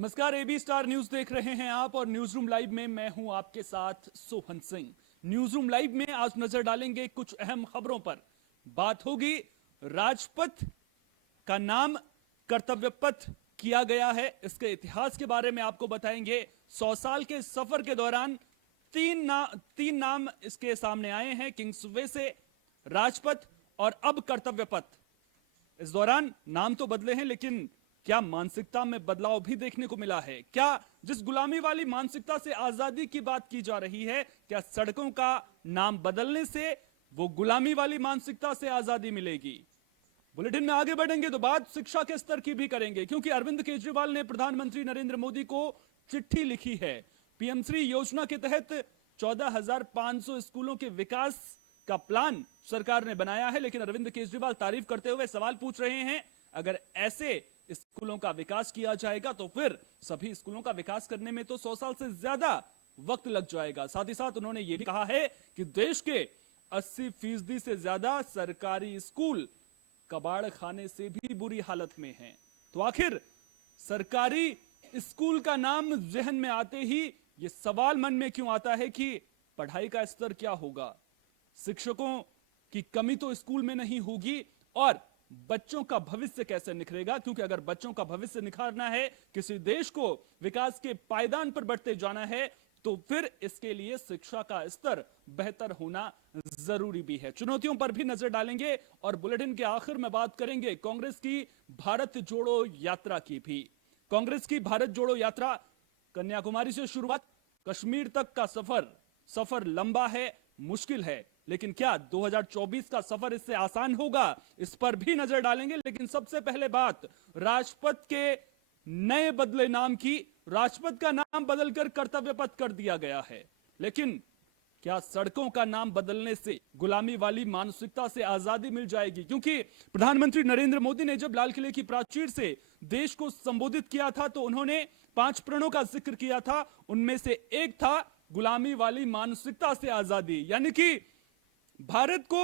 नमस्कार, AB star news देख रहे हैं आप और न्यूज रूम लाइव में मैं हूं आपके साथ Sohan Singh. News room live में आज नजर डालेंगे कुछ अहम खबरों पर। बात होगी राजपथ का नाम कर्तव्य पथ किया गया है, इसके इतिहास के बारे में आपको बताएंगे। 100 साल के सफर के दौरान तीन नाम इसके सामने आए हैं, किंग्सवे से राजपथ और अब कर्तव्य पथ। इस दौरान नाम तो बदले हैं, लेकिन क्या मानसिकता में बदलाव भी देखने को मिला है? क्या जिस गुलामी वाली मानसिकता से आजादी की बात की जा रही है, क्या सड़कों का नाम बदलने से वो गुलामी वाली मानसिकता से आजादी मिलेगी? बुलेटिन में आगे बढ़ेंगे तो बात शिक्षा के स्तर की भी करेंगे, क्योंकि अरविंद केजरीवाल ने प्रधानमंत्री नरेंद्र मोदी को चिट्ठी लिखी है। पीएम श्री योजना के तहत 14,500 स्कूलों के विकास का प्लान सरकार ने बनाया है, लेकिन अरविंद केजरीवाल तारीफ करते हुए सवाल पूछ रहे हैं, अगर ऐसे स्कूलों का विकास किया जाएगा तो फिर सभी स्कूलों का विकास करने में तो 100 साल से ज्यादा वक्त लग जाएगा। साथ ही साथ उन्होंने यह भी कहा है कि देश के 80% से ज्यादा सरकारी स्कूल कबाड़ खाने से भी बुरी हालत में हैं। तो आखिर सरकारी स्कूल का नाम जहन में आते ही यह सवाल मन में क्यों आता है कि पढ़ाई का स्तर क्या होगा? शिक्षकों की कमी तो स्कूल में नहीं होगी, और बच्चों का भविष्य कैसे निखरेगा? क्योंकि अगर बच्चों का भविष्य निखारना है, किसी देश को विकास के पायदान पर बढ़ते जाना है, तो फिर इसके लिए शिक्षा का स्तर बेहतर होना जरूरी भी है। चुनौतियों पर भी नजर डालेंगे और बुलेटिन के आखिर में बात करेंगे कांग्रेस की भारत जोड़ो यात्रा की भी। कांग्रेस की भारत जोड़ो यात्रा कन्याकुमारी से शुरुआत, कश्मीर तक का सफर लंबा है, मुश्किल है, लेकिन क्या 2024 का सफर इससे आसान होगा? इस पर भी नजर डालेंगे। लेकिन सबसे पहले बात राजपथ के नए बदले नाम की। राजपथ का नाम बदलकर कर्तव्य पथ कर दिया गया है, लेकिन क्या सड़कों का नाम बदलने से गुलामी वाली मानसिकता से आजादी मिल जाएगी? क्योंकि प्रधानमंत्री नरेंद्र मोदी ने जब लाल किले की प्राचीर से देश को संबोधित किया था तो उन्होंने 5 प्रणों का जिक्र किया था। उनमें से एक था गुलामी वाली मानसिकता से आजादी, यानी कि भारत को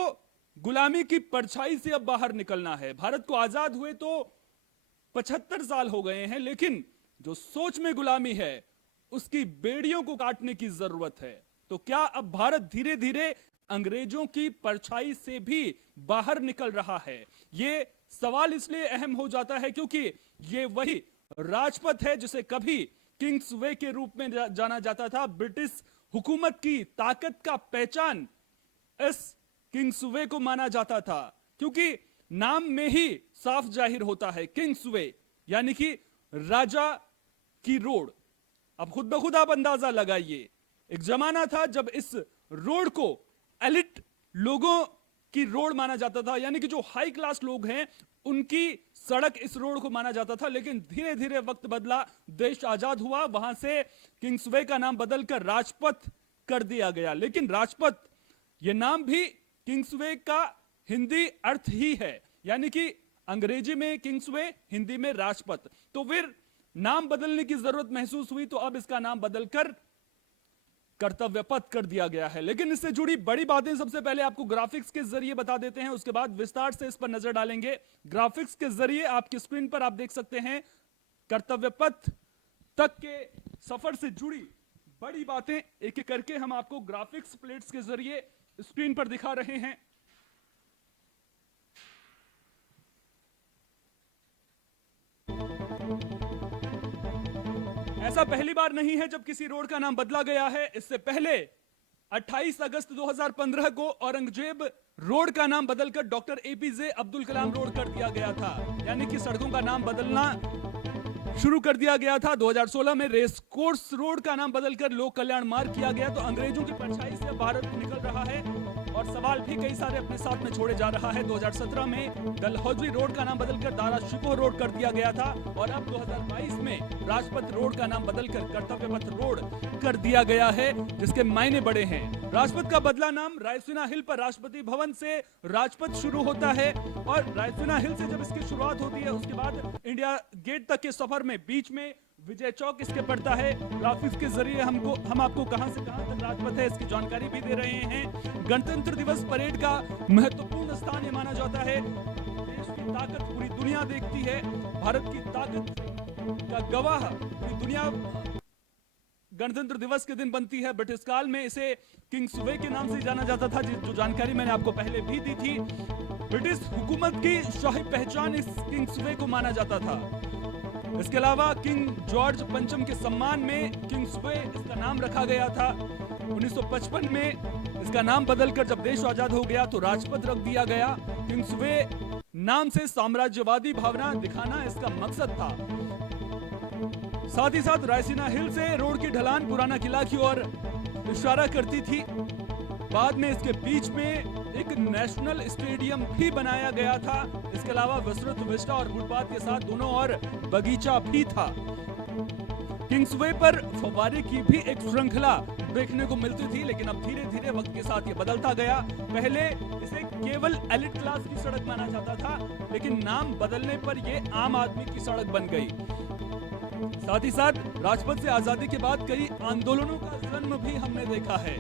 गुलामी की परछाई से अब बाहर निकलना है। भारत को आजाद हुए तो 75 साल हो गए हैं, लेकिन जो सोच में गुलामी है उसकी बेड़ियों को काटने की जरूरत है। तो क्या अब भारत धीरे धीरे अंग्रेजों की परछाई से भी बाहर निकल रहा है? यह सवाल इसलिए अहम हो जाता है क्योंकि यह वही राजपथ है जिसे कभी किंग्सवे के रूप में जाना जाता था। ब्रिटिश हुकूमत की ताकत का पहचान इस किंग्सवे को माना जाता था, क्योंकि नाम में ही साफ जाहिर होता है किंग्सवे यानी कि राजा की रोड। अब खुद ब खुद आप अंदाजा लगाइए, एक जमाना था जब इस रोड को एलिट लोगों की रोड माना जाता था, यानी कि जो हाई क्लास लोग हैं उनकी सड़क इस रोड को माना जाता था। लेकिन धीरे धीरे वक्त बदला, देश आजाद हुआ, वहां से किंग्सवे का नाम बदलकर राजपथ कर दिया गया। लेकिन राजपथ यह नाम भी किंग्सवे का हिंदी अर्थ ही है, यानी कि अंग्रेजी में किंग्सवे, हिंदी में राजपथ। तो फिर नाम बदलने की जरूरत महसूस हुई, तो अब इसका नाम बदलकर कर्तव्य पथ कर दिया गया है। लेकिन इससे जुड़ी बड़ी बातें सबसे पहले आपको ग्राफिक्स के जरिए बता देते हैं, उसके बाद विस्तार से इस पर नजर डालेंगे। ग्राफिक्स के जरिए आपकी स्क्रीन पर आप देख सकते हैं कर्तव्य पथ तक के सफर से जुड़ी बड़ी बातें एक एक करके हम आपको ग्राफिक्स प्लेट्स के जरिए स्क्रीन पर दिखा रहे हैं। ऐसा पहली बार नहीं है जब किसी रोड का नाम बदला गया है। इससे पहले 28 अगस्त 2015 को औरंगजेब रोड का नाम बदलकर doctor APJ Abdul Kalam road कर दिया गया था, यानी कि सड़कों का नाम बदलना शुरू कर दिया गया था। 2016 में रेस कोर्स रोड का नाम बदलकर लोक कल्याण मार्ग किया गया। तो अंग्रेजों की परछाई से भारत निकल रहा है और सवाल भी कई सारे अपने साथ में छोड़े जा रहा है। 2017 में डलहौजी रोड का नाम बदलकर दारा शिकोह रोड कर दिया गया था, और अब 2022 में राजपथ रोड का नाम बदलकर कर्तव्य पथ रोड कर दिया गया है, जिसके मायने बड़े हैं। राजपथ का बदला नाम रायसीना हिल पर राष्ट्रपति भवन से राजपथ शुरू होता है, और रायसीना हिल से जब इसकी शुरुआत होती है उसके बाद इंडिया गेट तक के सफर में बीच में विजय चौक इसके पड़ता है। ग्राफिक्स के जरिए हम आपको कहां से कहां तक राजपथ है इसकी जानकारी भी दे रहे हैं। गणतंत्र दिवस परेड का महत्वपूर्ण स्थान ये माना जाता है। देश की ताकत पूरी दुनिया देखती है, भारत की ताकत का गवाह पूरी दुनिया गणतंत्र दिवस के दिन बनती है। ब्रिटिश काल में इसे किंग्सवे के नाम से जाना जाता था, जो जानकारी मैंने आपको पहले भी दी थी। ब्रिटिश हुकूमत की शाही पहचान इस किंग्सवे को माना जाता था। इसके अलावा किंग जॉर्ज पंचम के सम्मान में किंग्सवे इसका नाम रखा गया था। 1955 में इसका नाम बदलकर जब देश आजाद हो गया तो राजपथ रख दिया गया। किंग्सवे नाम से साम्राज्यवादी भावना दिखाना इसका मकसद था। साथ ही साथ रायसीना हिल से रोड की ढलान पुराना किला की ओर इशारा करती थी। बाद में इसके बीच में एक नेशनल स्टेडियम भी बनाया गया था। इसके अलावा विस्तृत विस्टा और फुटपाथ के साथ दोनों ओर बगीचा भी था। किंग्सवे पर फव्वारे की भी एक श्रृंखला देखने को मिलती थी, लेकिन अब धीरे धीरे वक्त के साथ ये बदलता गया। पहले इसे केवल एलिट क्लास की सड़क माना जाता था, लेकिन नाम बदलने पर यह आम आदमी की सड़क बन गई। साथ ही साथ राजपथ से आजादी के बाद कई आंदोलनों का जन्म भी हमने देखा है।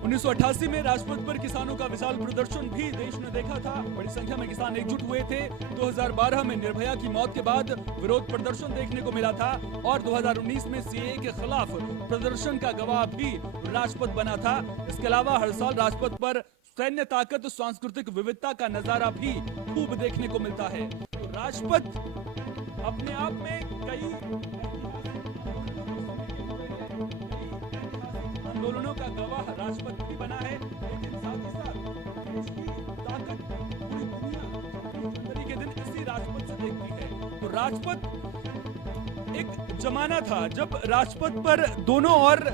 1988 में राजपथ पर किसानों का विशाल प्रदर्शन भी देश ने देखा था। बड़ी संख्या में किसान एकजुट हुए थे। 2012 में निर्भया की मौत के बाद विरोध प्रदर्शन देखने को मिला था और 2019 में सीएए के खिलाफ प्रदर्शन का गवाह भी राजपथ बना था। इसके अलावा हर साल राजपथ पर सैन्य ताकत, सांस्कृतिक विविधता का नजारा भी खूब देखने को मिलता है। तो राजपथ अपने आप में कई आंदोलनों का गवाह राजपथ भी बना है, लेकिन साथ ही साथ देश की ताकत पूरी दुनिया जनवरी के दिन इसी राजपथ से देखती है। तो राजपथ एक जमाना था जब राजपथ पर दोनों ओर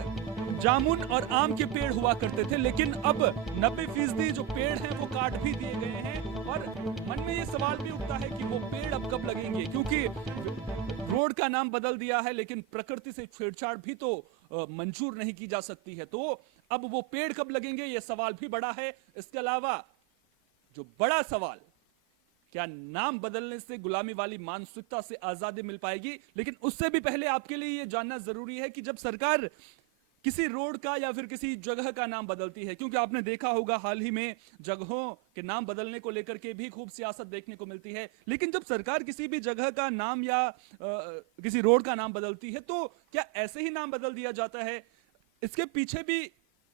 जामुन और आम के पेड़ हुआ करते थे, लेकिन अब 90% जो पेड़ हैं वो काट भी दिए गए हैं। और मन में ये सवाल भी उठता है कि वो पेड़ अब कब लगेंगे, क्योंकि रोड का नाम बदल दिया है, लेकिन प्रकृति से छेड़छाड़ भी तो मंजूर नहीं की जा सकती है। तो अब वो पेड़ कब लगेंगे, ये सवाल भी बड़ा है। इसके अलावा जो बड़ा सवाल, क्या नाम बदलने से गुलामी वाली मानसिकता से आजादी मिल पाएगी? लेकिन उससे भी पहले आपके लिए यह जानना जरूरी है कि जब सरकार किसी रोड का या फिर किसी जगह का नाम बदलती है, क्योंकि आपने देखा होगा हाल ही में जगहों के नाम बदलने को लेकर के भी खूब सियासत देखने को मिलती है। लेकिन जब सरकार किसी भी जगह का नाम या किसी रोड का नाम बदलती है तो क्या ऐसे ही नाम बदल दिया जाता है? इसके पीछे भी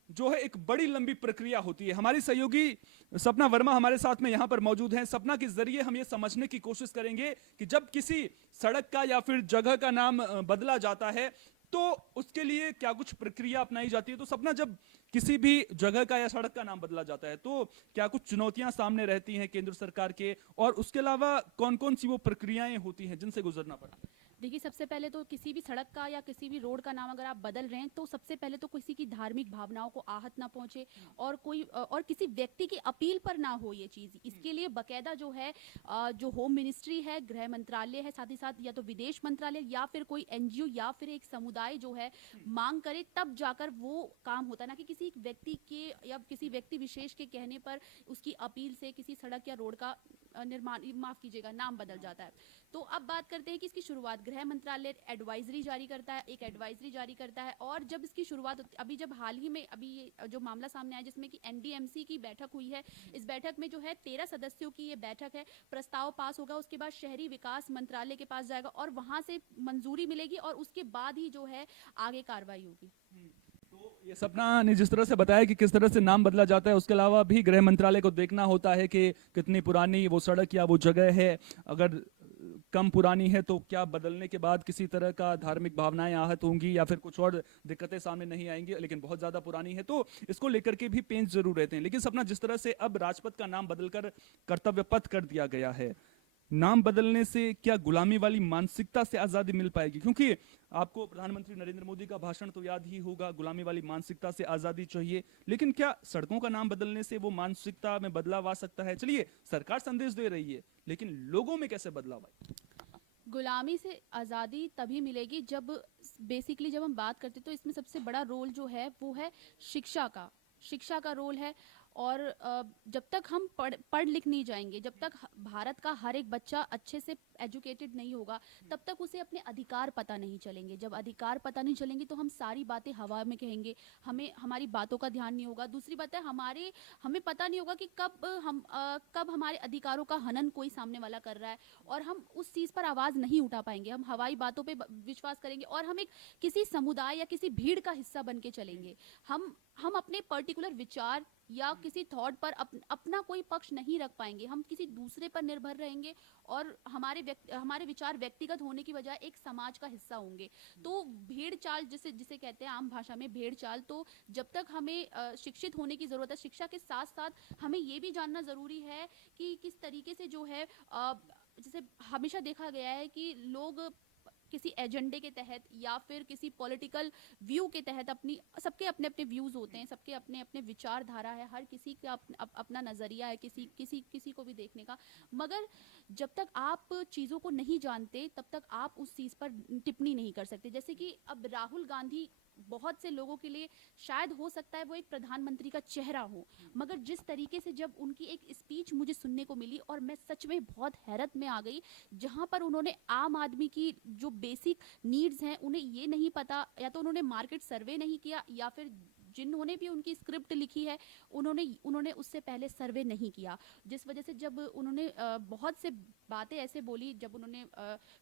जो है एक बड़ी लंबी प्रक्रिया होती है। हमारी सहयोगी सपना वर्मा हमारे साथ में यहां पर मौजूद हैं। सपना, के जरिए हम ये समझने की कोशिश करेंगे कि जब किसी सड़क का या फिर जगह का नाम बदला जाता है तो उसके लिए क्या कुछ प्रक्रिया अपनाई जाती है। तो सपना, जब किसी भी जगह का या सड़क का नाम बदला जाता है तो क्या कुछ चुनौतियां सामने रहती हैं केंद्र सरकार के, और उसके अलावा कौन कौन सी वो प्रक्रियाएं होती हैं जिनसे गुजरना पड़ता है? देखिए, सबसे पहले तो किसी भी सड़क का या किसी भी रोड का नाम अगर आप बदल रहे हैं तो सबसे पहले तो किसी की धार्मिक भावनाओं को आहत ना पहुंचे और किसी व्यक्ति की अपील पर ना हो ये चीज। इसके लिए बकायदा जो है जो होम मिनिस्ट्री है, गृह मंत्रालय है, साथ ही साथ या तो विदेश मंत्रालय या फिर कोई एनजीओ या फिर एक समुदाय जो है मांग करे, तब जाकर वो काम होता है। ना कि किसी व्यक्ति के या किसी व्यक्ति विशेष के कहने पर उसकी अपील से किसी सड़क या रोड का माफ कीजिएगा, नाम बदल जाता है। तो अब बात करते हैं कि इसकी शुरुआत गृह मंत्रालय एडवाइजरी जारी करता है, एक एडवाइजरी जारी करता है। और जब इसकी शुरुआत अभी जब हाल ही में अभी ये जो मामला सामने आया जिसमें कि एनडीएमसी की बैठक हुई है, इस बैठक में जो है 13 सदस्यों की ये बैठक है, प्रस्ताव पास होगा, उसके बाद शहरी विकास मंत्रालय के पास जाएगा और वहां से मंजूरी मिलेगी और उसके बाद ही जो है आगे कार्रवाई होगी। तो ये सपना ने जिस तरह से बताया कि किस तरह से नाम बदला जाता है, उसके अलावा भी गृह मंत्रालय को देखना होता है कि कितनी पुरानी वो सड़क या वो जगह है। अगर कम पुरानी है तो क्या बदलने के बाद किसी तरह का धार्मिक भावनाएं आहत होंगी या फिर कुछ और दिक्कतें सामने नहीं आएंगी। लेकिन बहुत ज्यादा पुरानी है तो इसको लेकर के भी पेंच जरूर रहते हैं। लेकिन सपना, जिस तरह से अब राजपथ का नाम बदलकर कर्तव्य पथ कर दिया गया है, नाम बदलने से क्या गुलामी वाली मानसिकता से आजादी मिल पाएगी? क्योंकि आपको प्रधानमंत्री नरेंद्र मोदी का भाषण तो याद ही होगा, गुलामी वाली मानसिकता से आजादी चाहिए। लेकिन क्या सड़कों का नाम बदलने से वो मानसिकता में बदलाव आ सकता है? चलिए, सरकार संदेश दे रही है, लेकिन लोगों में कैसे बदलाव आए? गुलामी से आज़ादी तभी मिलेगी जब बेसिकली जब हम बात करते तो इसमें सबसे बड़ा रोल जो है वो है शिक्षा का रोल है। और जब तक हम पढ़ लिख नहीं जाएंगे, जब तक भारत का हर एक बच्चा अच्छे से एजुकेटेड नहीं होगा, तब तक उसे अपने अधिकार पता नहीं चलेंगे। जब अधिकार पता नहीं चलेंगे तो हम सारी बातें हवा में कहेंगे, हमें हमारी बातों का ध्यान नहीं होगा। दूसरी बात है, हमें पता नहीं होगा कि कब हमारे अधिकारों का हनन कोई सामने वाला कर रहा है, और हम उस चीज पर आवाज नहीं उठा पाएंगे। हम हवाई बातों पे विश्वास करेंगे और हम एक किसी समुदाय या किसी भीड़ का हिस्सा बन के चलेंगे। हम अपने पर्टिकुलर विचार या किसी थॉट पर अपना कोई पक्ष नहीं रख पाएंगे। हम किसी दूसरे पर निर्भर रहेंगे और हमारे विचार व्यक्तिगत होने की बजाय एक समाज का हिस्सा होंगे। तो भेड़ चाल जिसे जिसे कहते हैं आम भाषा में भेड़ चाल, तो जब तक हमें शिक्षित होने की जरूरत है, शिक्षा के साथ साथ हमें ये भी जानना जरूरी है कि किस तरीके से जो है जैसे हमेशा देखा गया है कि लोग किसी एजेंडे के तहत या फिर किसी पॉलिटिकल व्यू के तहत सबके अपने अपने व्यूज होते हैं, सबके अपने अपने विचारधारा है, हर किसी का अपना नजरिया है किसी को भी देखने का। मगर जब तक आप चीजों को नहीं जानते तब तक आप उस चीज पर टिप्पणी नहीं कर सकते। जैसे कि अब राहुल गांधी बहुत से लोगों के लिए शायद हो सकता है वो एक प्रधानमंत्री का चेहरा हो, मगर जिस तरीके से जब उनकी एक स्पीच मुझे सुनने को मिली और मैं सच में बहुत हैरत में आ गई, जहां पर उन्होंने आम आदमी की जो बेसिक नीड्स हैं उन्हें ये नहीं पता, या तो उन्होंने मार्केट सर्वे नहीं किया, या फिर जिन्होंने भी उनकी स्क्रिप्ट लिखी है उन्होंने उससे पहले सर्वे नहीं किया। जिस वजह से जब उन्होंने बहुत से बातें ऐसे बोली, जब उन्होंने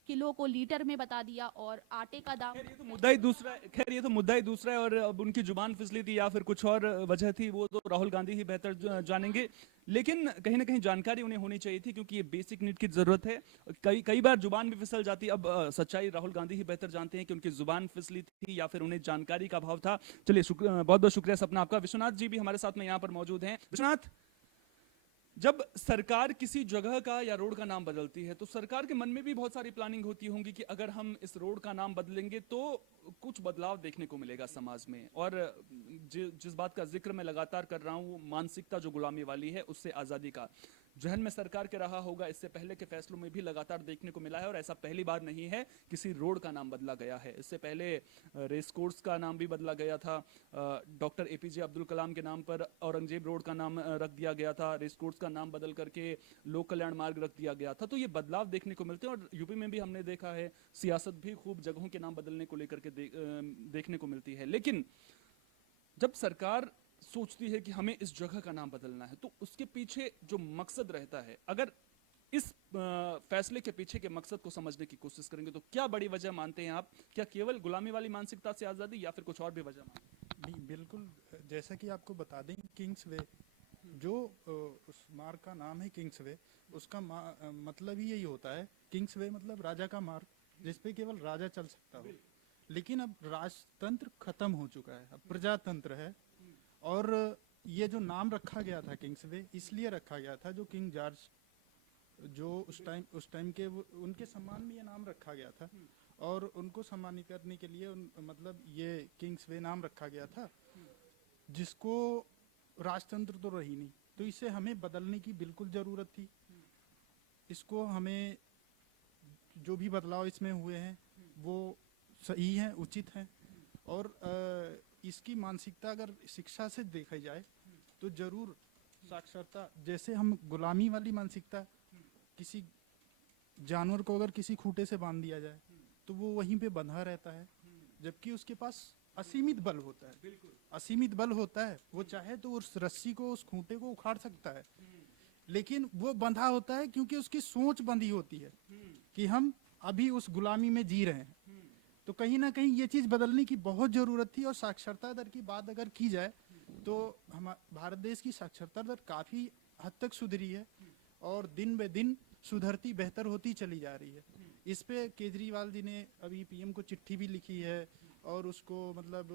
किलो को लीटर में बता दिया और आटे का दाम, खैर ये तो मुद्दा ही दूसरा है। खैर ये तो मुद्दा ही दूसरा है, और अब उनकी जुबान फिसली थी या फिर कुछ और वजह थी, वो तो राहुल गांधी ही बेहतर जानेंगे। लेकिन कहीं ना कहीं जानकारी उन्हें होनी चाहिए थी, क्योंकि ये बेसिक नीड की जरूरत है। कई बार जुबान भी फिसल जाती है। अब सच्चाई राहुल गांधी ही बेहतर जानते हैं कि उनकी जुबान फिसली थी या फिर उन्हें जानकारी का अभाव था। चलिए बहुत बहुत शुक्रिया सपना आपका। विश्वनाथ जी भी हमारे साथ में यहाँ पर मौजूद हैं। विश्वनाथ, जब सरकार किसी जगह का या रोड का नाम बदलती है तो सरकार के मन में भी बहुत सारी प्लानिंग होती होंगी कि अगर हम इस रोड का नाम बदलेंगे तो कुछ बदलाव देखने को मिलेगा समाज में। और जिस बात का जिक्र मैं लगातार कर रहा हूँ, मानसिकता जो गुलामी वाली है उससे आज़ादी का जहन में सरकार के रहा होगा। इससे पहले के फैसलों में भी लगातार देखने को मिला है, और ऐसा पहली बार नहीं है किसी रोड का नाम बदला गया है। इससे पहले रेस कोर्स का नाम भी बदला गया था। डॉक्टर एपीजे अब्दुल कलाम के नाम पर औरंगजेब रोड का नाम रख दिया गया था। रेस कोर्स का नाम बदल करके लोक कल्याण मार्ग रख दिया गया था। तो ये बदलाव देखने को मिलते हैं, और यूपी में भी हमने देखा है सियासत भी खूब जगहों के नाम बदलने को लेकर के देखने को मिलती है। लेकिन जब सरकार सोचती है कि हमें इस जगह का नाम बदलना है, तो उसके पीछे जो मकसद रहता है, अगर इस फैसले के पीछे के मकसद को समझने की कोशिश करेंगे तो क्या बड़ी वजह मानते हैं आप? क्या केवल गुलामी वाली मानसिकता से आज़ादी, या फिर कुछ और भी वजह मानते हैं? नहीं, बिल्कुल। जैसा कि आपको बता दें, किंग्स वे जो उस मार्ग का नाम है किंग्स वे, उसका मतलब ही यही होता है। किंग्स वे मतलब राजा का मार्ग, जिसपे केवल राजा चल सकता हो। लेकिन अब राजतंत्र खत्म हो चुका है, अब प्रजातंत्र है। और ये जो नाम रखा गया था किंग्स वे, इसलिए रखा गया था जो किंग जॉर्ज जो उस टाइम के उनके सम्मान में ये नाम रखा गया था, और उनको सम्मानित करने के लिए मतलब ये किंग्स वे नाम रखा गया था, जिसको राजतंत्र तो रही नहीं। तो इसे हमें बदलने की बिल्कुल जरूरत थी। इसको हमें जो भी बदलाव इसमें हुए हैं वो सही हैं, उचित हैं। और इसकी मानसिकता अगर शिक्षा से देखा जाए तो जरूर साक्षरता, जैसे हम गुलामी वाली मानसिकता, किसी जानवर को अगर किसी खूंटे से बांध दिया जाए तो वो वहीं पे बंधा रहता है, जबकि उसके पास असीमित बल होता है। असीमित बल होता है, वो चाहे तो उस रस्सी को, उस खूंटे को उखाड़ सकता है, लेकिन वो बंधा होता है क्योंकि उसकी सोच बंधी होती है कि हम अभी उस गुलामी में जी रहे हैं। तो कहीं ना कहीं ये चीज बदलने की बहुत जरूरत थी। और साक्षरता दर की बात अगर की जाए तो हम भारत देश की साक्षरता दर काफी हद तक सुधरी है, और दिन ब दिन सुधरती, बेहतर होती चली जा रही है। इस पे केजरीवाल जी ने अभी पीएम को चिट्ठी भी लिखी है, और उसको मतलब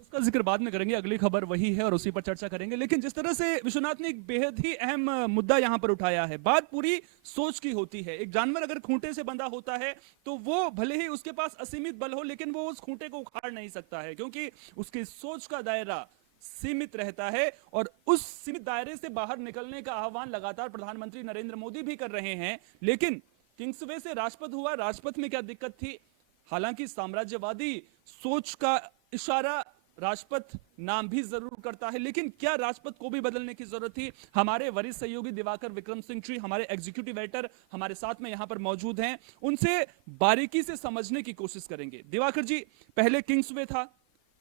उसका जिक्र बाद में करेंगे। अगली खबर वही है और उसी पर चर्चा करेंगे। लेकिन जिस तरह से विश्वनाथ ने एक बेहद ही अहम मुद्दा यहां पर उठाया है, बात पूरी सोच की होती है। एक जानवर अगर खूंटे से बंधा होता है तो वो भले ही उसके पास असीमित बल हो, लेकिन वो उस खूंटे को उखाड़ नहीं सकता है, क्योंकि उसकी सोच का दायरा सीमित रहता है। और उस सीमित दायरे से बाहर निकलने का आह्वान लगातार प्रधानमंत्री नरेंद्र मोदी भी कर रहे हैं। लेकिन किंग्सवे से राजपथ हुआ, राजपथ में क्या दिक्कत थी? हालांकि साम्राज्यवादी सोच का इशारा राजपथ नाम भी जरूर करता है, लेकिन क्या राजपथ को भी बदलने की जरूरत थी? हमारे वरिष्ठ सहयोगी दिवाकर विक्रम सिंह जी, हमारे एग्जीक्यूटिव एडिटर हमारे साथ में यहां पर मौजूद हैं, उनसे बारीकी से समझने की कोशिश करेंगे। दिवाकर जी, पहले किंग्सवे था,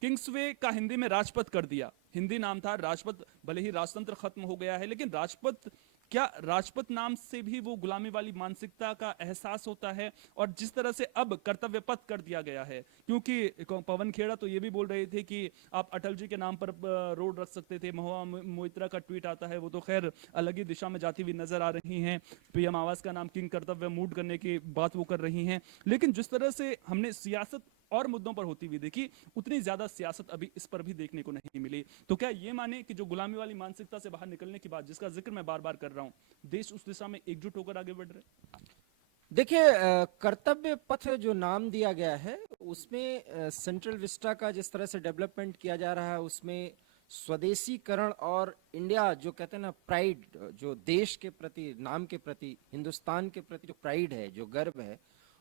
किंग्सवे का हिंदी में राजपथ कर दिया, हिंदी नाम था राजपथ। भले ही राजतंत्र खत्म हो गया है, लेकिन राजपथ, क्या राजपथ नाम से भी वो गुलामी वाली मानसिकता का एहसास होता है? और जिस तरह से अब कर्तव्य पथ कर दिया गया है, क्योंकि पवन खेड़ा तो ये भी बोल रहे थे कि आप अटल जी के नाम पर रोड रख सकते थे। महुआ मोइत्रा का ट्वीट आता है, वो तो खैर अलग ही दिशा में जाती हुई नजर आ रही हैं। पीएम आवास का नाम किंग कर्तव्य मूड करने की बात वो कर रही हैं। लेकिन जिस तरह से हमने सियासत और मुद्दों पर होती हुई देखी, उतनी ज्यादा सियासत अभी इस पर भी देखने को नहीं मिली। तो क्या ये माने कि जो गुलामी वाली मानसिकता से बाहर निकलने की बात, जिसका जिक्र मैं बार बार कर रहा हूं, देश उस दिशा में एकजुट होकर आगे बढ़ रहे? देखिए, कर्तव्य पथ जो नाम दिया गया है उसमें सेंट्रल विस्टा का जिस तरह से डेवलपमेंट किया जा रहा है, उसमें स्वदेशीकरण और इंडिया जो कहते हैं ना, प्राइड, जो देश के प्रति, नाम के प्रति, हिंदुस्तान के प्रति जो प्राइड है, जो गर्व है,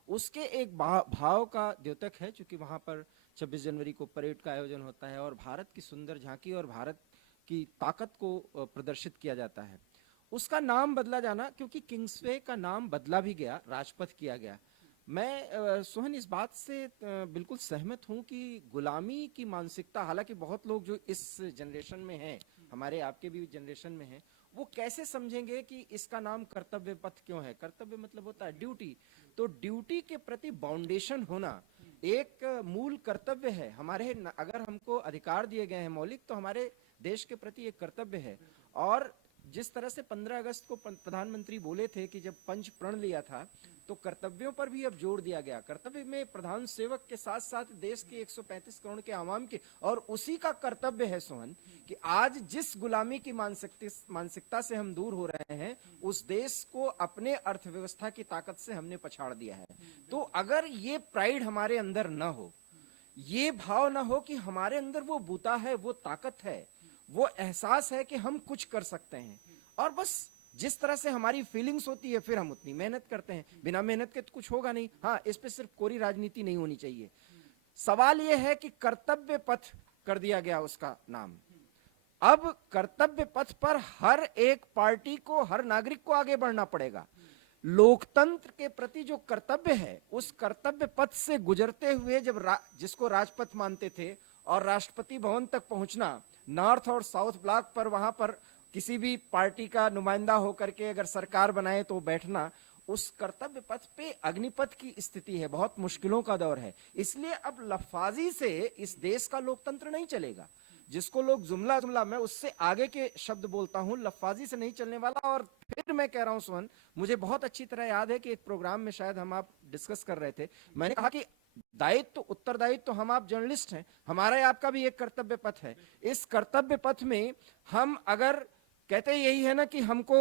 उसके एक भाव का द्योतक है। चूंकि वहां पर 26 जनवरी को परेड का आयोजन होता है और भारत की सुंदर झांकी और भारत की ताकत को प्रदर्शित किया जाता है। उसका नाम बदला जाना, क्योंकि किंग्सवे का नाम बदला भी गया, राजपथ किया गया। मैं सोहन इस बात से बिल्कुल सहमत हूं कि गुलामी की मानसिकता, हालांकि बहुत लोग जो इस जनरेशन में हैं, हमारे आपके भी जनरेशन में हैं, वो कैसे समझेंगे कि इसका नाम कर्तव्य पथ क्यों है? कर्तव्य मतलब होता है ड्यूटी, तो ड्यूटी के प्रति बाउंडेशन होना एक मूल कर्तव्य है हमारे। अगर हमको अधिकार दिए गए हैं मौलिक, तो हमारे देश के प्रति एक कर्तव्य है। और जिस तरह से 15 अगस्त को प्रधानमंत्री बोले थे कि जब पंच प्रण लिया था, तो कर्तव्यों पर भी अब जोर दिया गया। कर्तव्य में प्रधान सेवक के साथ साथ देश के 135 करोड़ के आवाम के, और उसी का कर्तव्य है सोहन कि आज जिस गुलामी की मानसिकता से हम दूर हो रहे हैं, उस देश को अपने अर्थव्यवस्था की ताकत से हमने पछाड़ दिया है। तो अगर ये प्राइड हमारे अंदर न हो, ये भाव न हो कि हमारे अंदर वो बूता है, वो ताकत है, वो एहसास है कि हम कुछ कर सकते हैं, और बस जिस तरह से हमारी फीलिंग्स होती है, फिर हम उतनी मेहनत करते हैं। बिना मेहनत के तो कुछ होगा नहीं। हाँ, इस पे सिर्फ कोरी राजनीति नहीं होनी चाहिए। सवाल यह है कि कर्तव्य पथ कर दिया गया उसका नाम। अब कर्तव्य पथ पर हर एक पार्टी को, हर नागरिक को आगे बढ़ना पड़ेगा। लोकतंत्र के प्रति जो कर्तव्य है, उस कर्तव्य पथ से गुजरते हुए जब जिसको राजपथ मानते थे, और राष्ट्रपति भवन तक पहुंचना, नॉर्थ और साउथ ब्लॉक पर, वहां पर किसी भी पार्टी का नुमाइंदा होकर के अगर सरकार बनाए तो बैठना, उस कर्तव्य पथ पे अग्निपथ की स्थिति है, बहुत मुश्किलों का दौर है। इसलिए अब लफाजी से इस देश का लोकतंत्र नहीं चलेगा। जिसको लोग जुमला, मैं उससे आगे के शब्द बोलता हूं, लफाजी से नहीं चलने वाला। और फिर मैं कह रहा हूं सोहन, मुझे बहुत अच्छी तरह याद है कि एक प्रोग्राम में शायद हम आप डिस्कस कर रहे थे, मैंने कहा कि दायित्व, उत्तरदायित्व, तो हम आप जर्नलिस्ट हैं, हमारा आपका भी एक कर्तव्य पथ है। इस कर्तव्य पथ में हम अगर कहते यही है ना कि हमको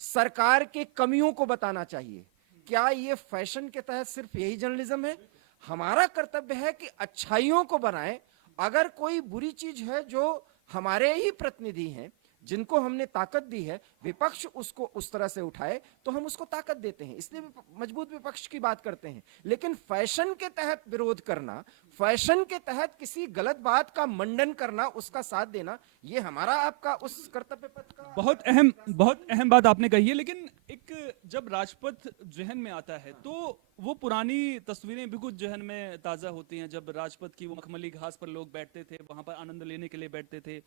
सरकार के कमियों को बताना चाहिए, क्या ये फैशन के तहत सिर्फ यही जर्नलिज्म है? हमारा कर्तव्य है कि अच्छाइयों को बनाएं। अगर कोई बुरी चीज है जो हमारे ही प्रतिनिधि हैं, जिनको हमने ताकत दी है, विपक्ष उसको उस तरह से उठाए तो हम उसको ताकत देते हैं, इसलिए मजबूत विपक्ष की बात करते हैं। लेकिन फैशन के तहत विरोध करना, फैशन के तहत किसी गलत बात का मंडन करना, उसका साथ देना, ये हमारा आपका उस कर्तव्य पथ का बहुत अहम बात आपने कही है। लेकिन एक जब राजपथ जहन में आता है, तो वो पुरानी तस्वीरें भी कुछ जहन में ताजा होती हैं। जब राजपथ की वो मखमली घास पर लोग बैठते थे, वहां पर आनंद लेने के लिए बैठते थे,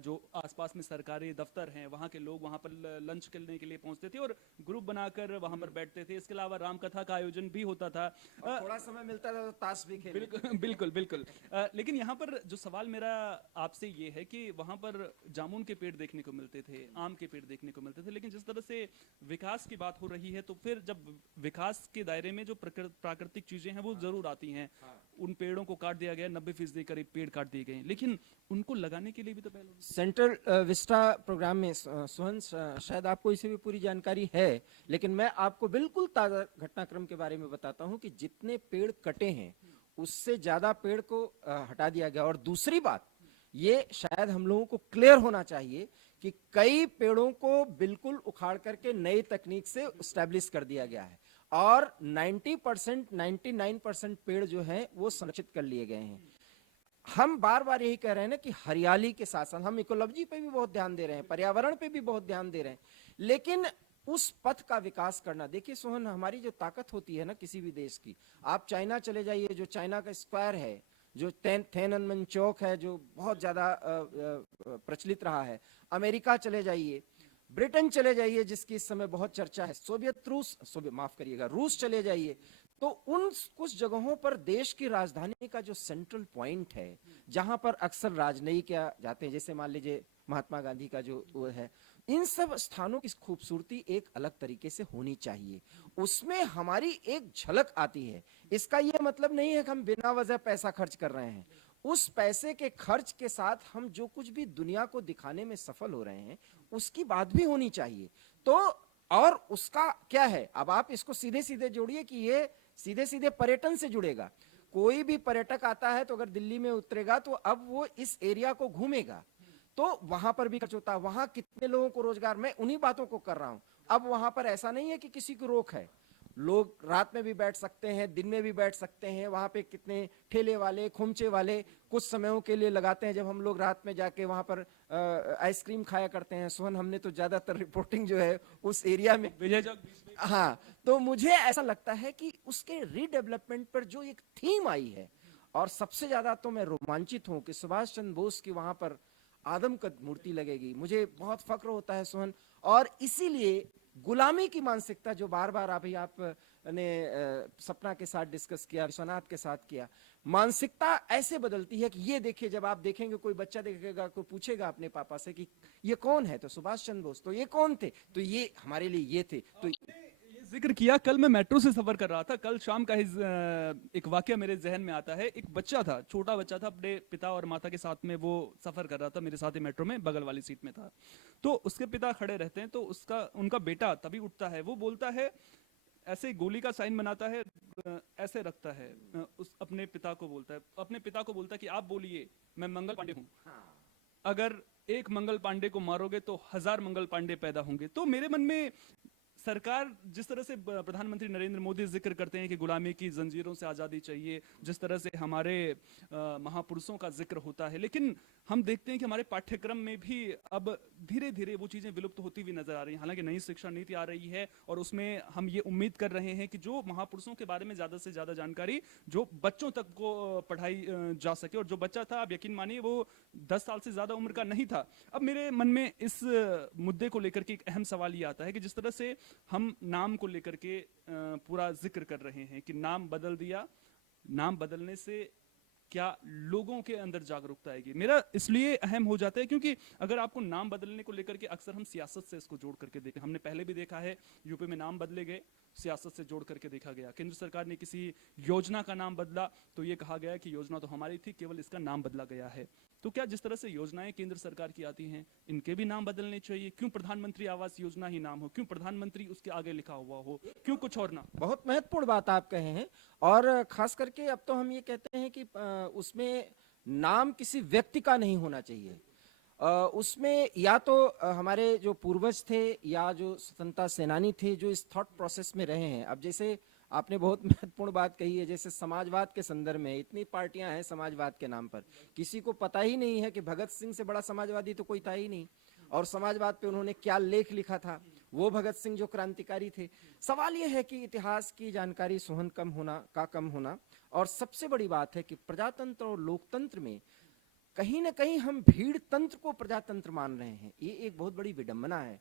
जो आसपास में सरकारी दफ्तर हैं, वहां के लोग वहां पर लंच करने के लिए पहुंचते थे और ग्रुप बनाकर वहां पर बैठते थे। इसके अलावा रामकथा का आयोजन भी होता था, थोड़ा समय मिलता था तो ताश भी खेलते। बिल्कुल। लेकिन यहाँ पर जो सवाल मेरा आपसे ये है कि वहां पर जामुन के पेड़ देखने को मिलते थे, आम के पेड़ देखने को मिलते थे, लेकिन जिस तरह से विकास की बात हो रही है, तो फिर जब विकास के दायरे में जो प्राकृतिक चीजें हैं वो जरूर आती हैं। उन पेड़ों को काट दिया गया, 90% करीब पेड़ काट दिए गए, लेकिन उनको लगाने के लिए भी तो पहले सेंट्रल विस्टा प्रोग्राम में सोहन, शायद आपको इसे भी पूरी जानकारी है, लेकिन मैं आपको बिल्कुल ताजा घटनाक्रम के बारे में बताता हूं कि जितने पेड़ कटे हैं उससे ज्यादा पेड़ को हटा दिया गया। और दूसरी बात, ये शायद हम लोगों को क्लियर होना चाहिए कि कई पेड़ों को बिल्कुल उखाड़ करके नई तकनीक से एस्टैब्लिश कर दिया गया है, और 90%, 99% पेड़ जो हैं वो संरक्षित कर लिए गए हैं। हम बार बार यही कह रहे हैं ना कि हरियाली के साथ साथ हम इकोलॉजी पे भी बहुत ध्यान दे रहे हैं, पर्यावरण पे भी बहुत ध्यान दे रहे हैं, लेकिन उस पथ का विकास करना। देखिए सोहन, हमारी जो ताकत होती है ना किसी भी देश की, आप चाइना चले जाइए, जो चाइना का स्क्वायर है, जो थिएननमेन चौक है, जो बहुत ज्यादा प्रचलित रहा है, अमेरिका चले जाइए, ब्रिटेन चले जाइए जिसकी इस समय बहुत चर्चा है, माफ करिएगा, रूस चले जाइए, तो उन कुछ जगहों पर देश की राजधानी का जो सेंट्रल पॉइंट है, जहां पर अक्सर राजनयिक जाते हैं, जैसे मान लीजिए महात्मा गांधी का जो वो है, इन सब स्थानों की खूबसूरती एक अलग तरीके से होनी चाहिए, उसमें हमारी एक झलक आती है। इसका यह मतलब नहीं है कि हम बिना वजह पैसा खर्च कर रहे हैं, उस पैसे के खर्च के साथ हम जो कुछ भी दुनिया को दिखाने में सफल हो रहे हैं उसकी बात भी होनी चाहिए। तो और उसका क्या है, अब आप इसको सीधे सीधे जोड़िए कि ये सीधे सीधे पर्यटन से जुड़ेगा। कोई भी पर्यटक आता है तो अगर दिल्ली में उतरेगा तो अब वो इस एरिया को घूमेगा, तो वहां पर भी खर्च होता है, वहां कितने लोगों को रोजगार, मैं उन्हीं बातों को कर रहा हूं। अब वहां पर ऐसा नहीं है कि किसी की रोक है, लोग रात में भी बैठ सकते हैं, दिन में भी बैठ सकते हैं, वहां पे कितने ठेले वाले, खुमचे वाले कुछ समयों के लिए लगाते हैं। जब हम लोग रात में जाके वहां पर आइसक्रीम खाया करते हैं, सोहन, हमने तो ज्यादातर रिपोर्टिंग जो है उस एरिया में, विजय चौक बीच में। हाँ, तो मुझे ऐसा लगता है कि उसके रीडेवलपमेंट पर जो एक थीम आई है, और सबसे ज्यादा तो मैं रोमांचित हूं कि सुभाष चंद्र बोस की वहां पर आदमकद मूर्ति लगेगी, मुझे बहुत फक्र होता है सोहन। और इसीलिए गुलामी की मानसिकता जो बार बार अभी आपने सपना के साथ डिस्कस किया, विश्वनाथ के साथ किया, मानसिकता ऐसे बदलती है कि ये देखिए, जब आप देखेंगे, कोई बच्चा देखेगा, कोई पूछेगा अपने पापा से कि ये कौन है, तो सुभाष चंद्र बोस। तो ये कौन थे, तो ये हमारे लिए ये थे। तो ये जिक्र किया, कल मैं मेट्रो से सफर कर रहा था, कल शाम का एक वाकया मेरे जहन में आता है। एक बच्चा था, छोटा बच्चा था, अपने पिता और माता के साथ में वो सफर कर रहा था, मेरे साथ ही मेट्रो में बगल वाली सीट में था। तो उसके पिता खड़े रहते हैं, तो उनका बेटा तभी उठता है, वो बोलता है, ऐसे गोली का साइन बनाता है, ऐसे रखता है, उस अपने पिता को बोलता है, कि आप बोलिए, मैं मंगल पांडे हूं, अगर एक मंगल पांडे को मारोगे तो 1000 मंगल पांडे पैदा होंगे। तो मेरे मन में सरकार, जिस तरह से प्रधानमंत्री नरेंद्र मोदी जिक्र करते हैं कि गुलामी की जंजीरों से आज़ादी चाहिए, जिस तरह से हमारे महापुरुषों का जिक्र होता है, लेकिन हम देखते हैं कि हमारे पाठ्यक्रम में भी अब धीरे धीरे वो चीज़ें विलुप्त होती हुई नजर आ रही हैं। हालांकि नई शिक्षा नीति आ रही है और उसमें हम ये उम्मीद कर रहे हैं कि जो महापुरुषों के बारे में ज़्यादा से ज़्यादा जानकारी जो बच्चों तक को पढ़ाई जा सके। और जो बच्चा था, आप यकीन मानिए, वो 10 साल से ज़्यादा उम्र का नहीं था। अब मेरे मन में इस मुद्दे को लेकर के एक अहम सवाल ये आता है कि जिस तरह से हम नाम को लेकर के पूरा जिक्र कर रहे हैं कि नाम बदल दिया, नाम बदलने से क्या लोगों के अंदर जागरूकता आएगी। मेरा इसलिए अहम हो जाता है क्योंकि अगर आपको नाम बदलने को लेकर के, अक्सर हम सियासत से इसको जोड़ करके देखें, हमने पहले भी देखा है यूपी में नाम बदले गए, सियासत से जोड़ करके देखा गया। केंद्र सरकार ने किसी योजना का नाम बदला तो ये कहा गया कि योजना तो हमारी थी, केवल इसका नाम बदला गया है। तो क्या जिस तरह से योजनाएं केंद्र सरकार की आती हैं, इनके भी नाम बदलने चाहिए? क्यों प्रधानमंत्री आवास योजना ही नाम हो, क्यों प्रधानमंत्री उसके आगे लिखा हुआ हो, क्यों कुछ और ना? बहुत महत्वपूर्ण बात आप कहे हैं, और खास करके अब तो हम ये कहते हैं कि उसमें नाम किसी व्यक्ति का नहीं होना चाहिए। उसमें या तो हमारे जो पूर्वज थे या जो स्वतंत्रता सेनानी थे जो इस थॉट प्रोसेस में रहे हैं। अब जैसे आपने बहुत महत्वपूर्ण बात कही है, जैसे समाजवाद के संदर्भ में इतनी पार्टियां हैं समाजवाद के नाम पर, किसी को पता ही नहीं है कि भगत सिंह से बड़ा समाजवादी तो कोई था ही नहीं, और समाजवाद पे उन्होंने क्या लेख लिखा था, वो भगत सिंह जो क्रांतिकारी थे। सवाल ये है कि इतिहास की जानकारी सोहन कम होना, और सबसे बड़ी बात है कि प्रजातंत्र और लोकतंत्र में कहीं ना कहीं हम भीड़ तंत्र को प्रजातंत्र मान रहे हैं। ये एक बहुत बड़ी विडंबना है।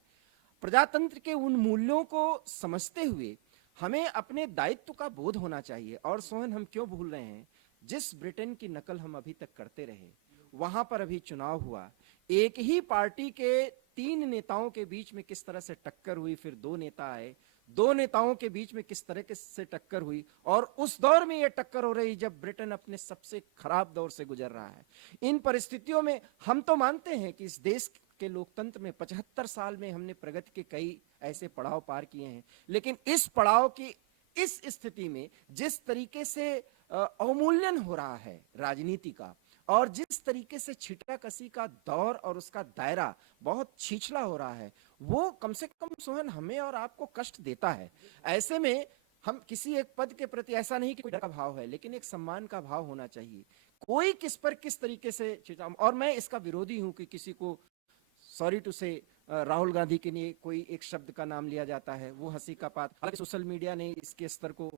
प्रजातंत्र के उन मूल्यों को समझते हुए हमें अपने दायित्व का बोध होना चाहिए। और सोहन, हम क्यों भूल रहे हैं, जिस ब्रिटेन की नकल हम अभी तक करते रहे, वहां पर अभी चुनाव हुआ, एक ही पार्टी के 3 नेताओं के बीच में किस तरह से टक्कर हुई, फिर 2 नेता आए, 2 नेताओं के बीच में किस तरह से टक्कर हुई, और उस दौर में यह टक्कर हो रही जब ब्रिटेन अपने सबसे खराब दौर से गुजर रहा है। इन परिस्थितियों में हम तो मानते हैं कि इस देश के लोकतंत्र में 75 साल में हमने प्रगति के कई ऐसे पड़ाव पार किए हैं, लेकिन इस पड़ाव की इस स्थिति में जिस तरीके से अवमूल्यन हो रहा है राजनीति का, और जिस तरीके से छिटाकशी का दौर और उसका दायरा बहुत छिछला हो रहा है, वो कम से कम सोहन हमें और आपको कष्ट देता है। ऐसे में हम किसी एक पद के प्रति, ऐसा नहीं कि कोई डर का भाव है, लेकिन एक सम्मान का भाव होना चाहिए कोई किस पर किस तरीके से और मैं इसका विरोधी हूं कि किसी को सॉरी टू से राहुल गांधी के लिए कोई एक शब्द का नाम लिया जाता है, वो हंसी का बात। हालांकि सोशल मीडिया ने इसके स्तर को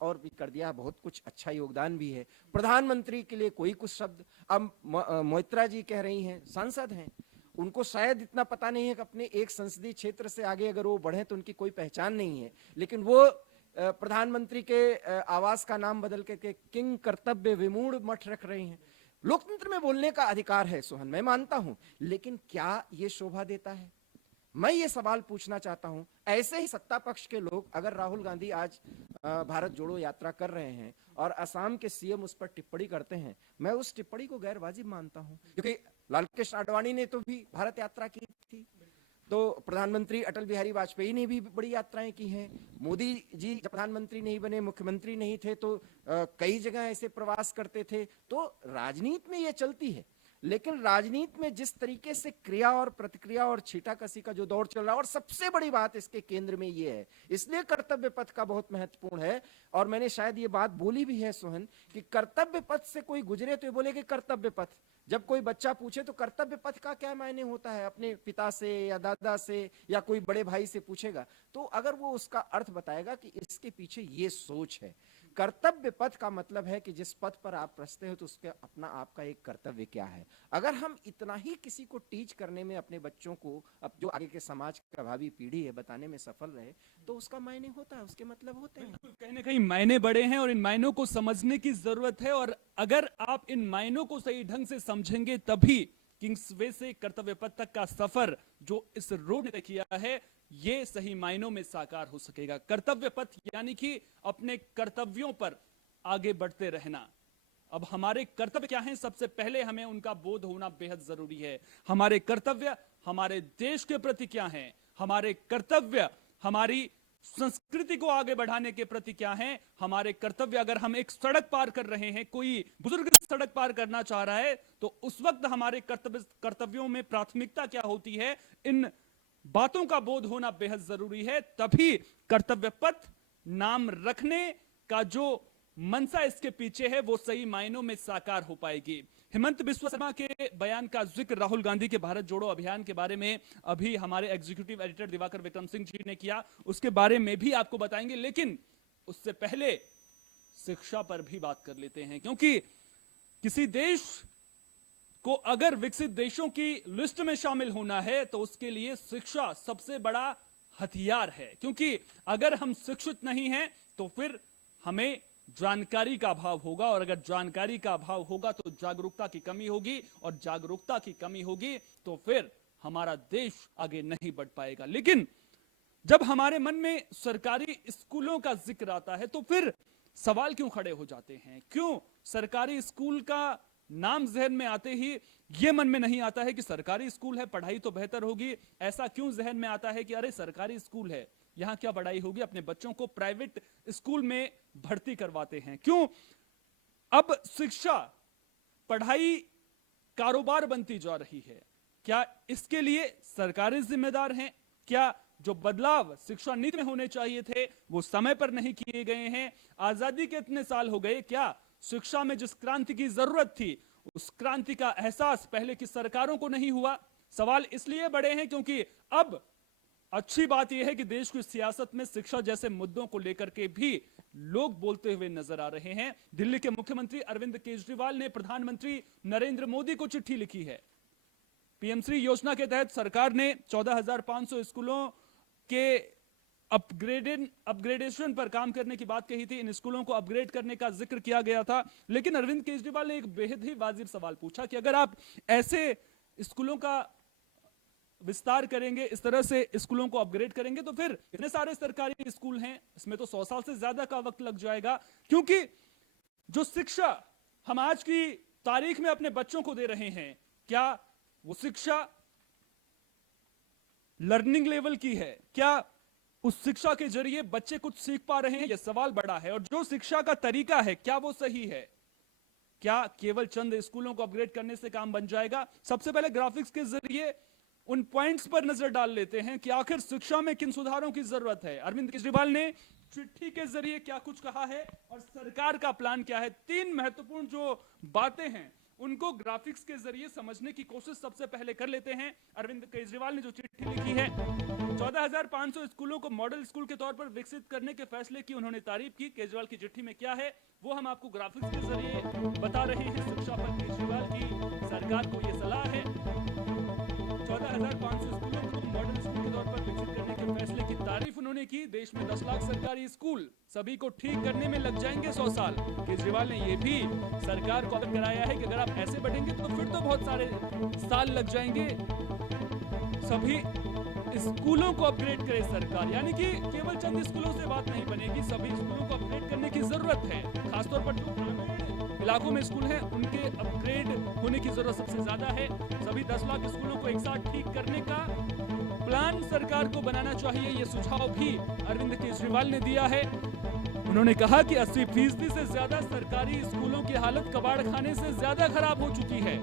और भी कर दिया, बहुत कुछ अच्छा योगदान भी है। प्रधानमंत्री के लिए कोई कुछ शब्द, अब मोइत्रा जी कह रही हैं, सांसद हैं, उनको शायद इतना पता नहीं है कि अपने एक संसदीय क्षेत्र से आगे अगर वो बढ़े तो उनकी कोई पहचान नहीं है, लेकिन वो प्रधानमंत्री के आवास का नाम बदल के किंग कर्तव्य विमूढ़ मठ रख रही हैं। लोकतंत्र में बोलने का अधिकार है सोहन, मैं मानता हूं, लेकिन क्या ये शोभा देता है? मैं ये सवाल पूछना चाहता हूं। ऐसे ही सत्ता पक्ष के लोग, अगर राहुल गांधी आज भारत जोड़ो यात्रा कर रहे हैं और असम के सीएम उस पर टिप्पणी करते हैं, मैं उस टिप्पणी को गैर वाजिब मानता हूं, क्योंकि लाल कृष्ण आडवाणी ने तो भी भारत यात्रा की थी, तो प्रधानमंत्री अटल बिहारी वाजपेयी ने भी बड़ी यात्राएं की हैं, मोदी जी जब प्रधानमंत्री नहीं बने, मुख्यमंत्री नहीं थे, तो कई जगह ऐसे प्रवास करते थे। तो राजनीति में ये चलती है, लेकिन राजनीति में जिस तरीके से क्रिया और प्रतिक्रिया और छीटाकसी का जो दौर चल रहा है, और सबसे बड़ी बात इसके केंद्र में ये है, इसलिए कर्तव्य पथ का बहुत महत्वपूर्ण है। और मैंने शायद ये बात बोली भी है सोहन, कि कर्तव्य पथ से कोई गुजरे तो ये बोले कि कर्तव्य पथ। जब कोई बच्चा पूछे तो कर्तव्य पथ का क्या मायने होता है, अपने पिता से या दादा से या कोई बड़े भाई से पूछेगा, तो अगर वो उसका अर्थ बताएगा कि इसके पीछे ये सोच है। कर्तव्य पथ का मतलब है कि जिस पथ पर आप प्रस्ते हो तो उसके अपना आपका एक कर्तव्य क्या है। अगर हम इतना ही किसी को टीच करने में अपने बच्चों को, अब जो आगे के समाज का भावी पीढ़ी है, बताने में सफल रहे, तो उसका मायने होता है, उसके मतलब होते हैं। कहीं ना कहीं मायने बड़े हैं और इन मायनों को समझने की जरूरत है, और अगर आप इन मायनों को सही ढंग से समझेंगे तभी किंग्सवे से कर्तव्य पथ तक का सफर जो इस रोड ने किया है ये सही मायनों में साकार हो सकेगा। कर्तव्य पथ यानी कि अपने कर्तव्यों पर आगे बढ़ते रहना। अब हमारे कर्तव्य क्या हैं, सबसे पहले हमें उनका बोध होना बेहद जरूरी है। हमारे कर्तव्य हमारे देश के प्रति क्या हैं, हमारे कर्तव्य हमारी संस्कृति को आगे बढ़ाने के प्रति क्या है, हमारे कर्तव्य, अगर हम एक सड़क पार कर रहे हैं, कोई बुजुर्ग सड़क पार करना चाह रहा है, तो उस वक्त हमारे कर्तव्यों में प्राथमिकता क्या होती है, इन बातों का बोध होना बेहद जरूरी है। तभी कर्तव्य पथ नाम रखने का जो मनसा इसके पीछे है वो सही मायनों में साकार हो पाएगी। हेमंत बिस्वा शर्मा के बयान का जिक्र राहुल गांधी के भारत जोड़ो अभियान के बारे में अभी हमारे एग्जीक्यूटिव एडिटर दिवाकर विक्रम सिंह जी ने किया, उसके बारे में भी आपको बताएंगे, लेकिन उससे पहले शिक्षा पर भी बात कर लेते हैं, क्योंकि किसी देश को अगर विकसित देशों की लिस्ट में शामिल होना है तो उसके लिए शिक्षा सबसे बड़ा हथियार है। क्योंकि अगर हम शिक्षित नहीं हैं तो फिर हमें जानकारी का अभाव होगा, और अगर जानकारी का अभाव होगा तो जागरूकता की कमी होगी, और जागरूकता की कमी होगी तो फिर हमारा देश आगे नहीं बढ़ पाएगा। लेकिन जब हमारे मन में सरकारी स्कूलों का जिक्र आता है तो फिर सवाल क्यों खड़े हो जाते हैं? क्यों सरकारी स्कूल का नाम जहन में आते ही यह मन में नहीं आता है कि सरकारी स्कूल है, पढ़ाई तो बेहतर होगी? ऐसा क्यों जहन में आता है कि अरे सरकारी स्कूल है, यहां क्या पढ़ाई होगी, अपने बच्चों को प्राइवेट स्कूल में भर्ती करवाते हैं? क्यों अब शिक्षा, पढ़ाई कारोबार बनती जा रही है? क्या इसके लिए सरकारें जिम्मेदार हैं? क्या जो बदलाव शिक्षा नीति में होने चाहिए थे वो समय पर नहीं किए गए हैं? आजादी के इतने साल हो गए, क्या शिक्षा में जिस क्रांति की जरूरत थी उस क्रांति का एहसास पहले की सरकारों को नहीं हुआ? सवाल इसलिए बड़े हैं क्योंकि अब अच्छी बात यह है कि देश की सियासत में शिक्षा जैसे मुद्दों को लेकर के भी लोग बोलते हुए नजर आ रहे हैं। दिल्ली के मुख्यमंत्री अरविंद केजरीवाल ने प्रधानमंत्री नरेंद्र मोदी को चिट्ठी लिखी है। पीएमश्री योजना के तहत सरकार ने 14,500 स्कूलों के अपग्रेडेशन पर काम करने की बात कही थी। इन स्कूलों को अपग्रेड करने का जिक्र किया गया था, लेकिन अरविंद केजरीवाल ने एक बेहद ही वाजिब सवाल पूछा कि अगर आप ऐसे स्कूलों का विस्तार करेंगे, इस तरह से स्कूलों को अपग्रेड करेंगे, तो फिर इतने सारे सरकारी स्कूल हैं, इसमें तो 100 साल से ज्यादा का वक्त लग जाएगा। क्योंकि जो शिक्षा हम आज की तारीख में अपने बच्चों को दे रहे हैं, क्या वो शिक्षा लर्निंग लेवल की है? क्या उस शिक्षा के जरिए बच्चे कुछ सीख पा रहे हैं? यह सवाल बड़ा है। और जो शिक्षा का तरीका है, क्या वो सही है? क्या केवल चंद स्कूलों को अपग्रेड करने से काम बन जाएगा? सबसे पहले ग्राफिक्स के जरिए उन पॉइंट्स पर नजर डाल लेते हैं कि आखिर शिक्षा में किन सुधारों की जरूरत है। अरविंद केजरीवाल ने चिट्ठी के जरिए क्या कुछ कहा है और सरकार का प्लान क्या है, 3 महत्वपूर्ण जो बातें हैं उनको ग्राफिक्स के जरिए समझने की कोशिश सबसे पहले कर लेते हैं। अरविंद केजरीवाल ने जो चिट्ठी लिखी है, 14,500 स्कूलों को मॉडल स्कूल के तौर पर विकसित करने के फैसले की उन्होंने तारीफ की। केजरीवाल की चिट्ठी में क्या है वो हम आपको ग्राफिक्स के जरिए बता रहे हैं। शिक्षा पर केजरीवाल की सरकार को यह सलाह है। 14,500 स्कूलों को मॉडल स्कूल के तौर पर विकसित करने के फैसले की तारीफ उन्होंने की। देश में 10 लाख सरकारी स्कूल, सभी को ठीक करने में लग जाएंगे 100 साल। केजरीवाल ने यह भी सरकार को अवगत कराया है कि अगर आप ऐसे बढ़ेंगे तो फिर तो बहुत सारे साल लग जाएंगे। सभी स्कूलों को अपग्रेड करे सरकार, यानी कि केवल चंद स्कूलों से बात नहीं बनेगी, सभी स्कूलों को अपग्रेड करने की जरूरत है। खासतौर पर जो ग्रामीण इलाकों में स्कूल हैं उनके अपग्रेड होने की जरूरत सबसे ज्यादा है। सभी 10 लाख स्कूलों को एक साथ ठीक करने का प्लान सरकार को बनाना चाहिए, ये सुझाव भी अरविंद केजरीवाल ने दिया है। उन्होंने कहा कि 80% से ज्यादा सरकारी स्कूलों की हालत कबाड़ खाने से ज्यादा खराब हो चुकी है।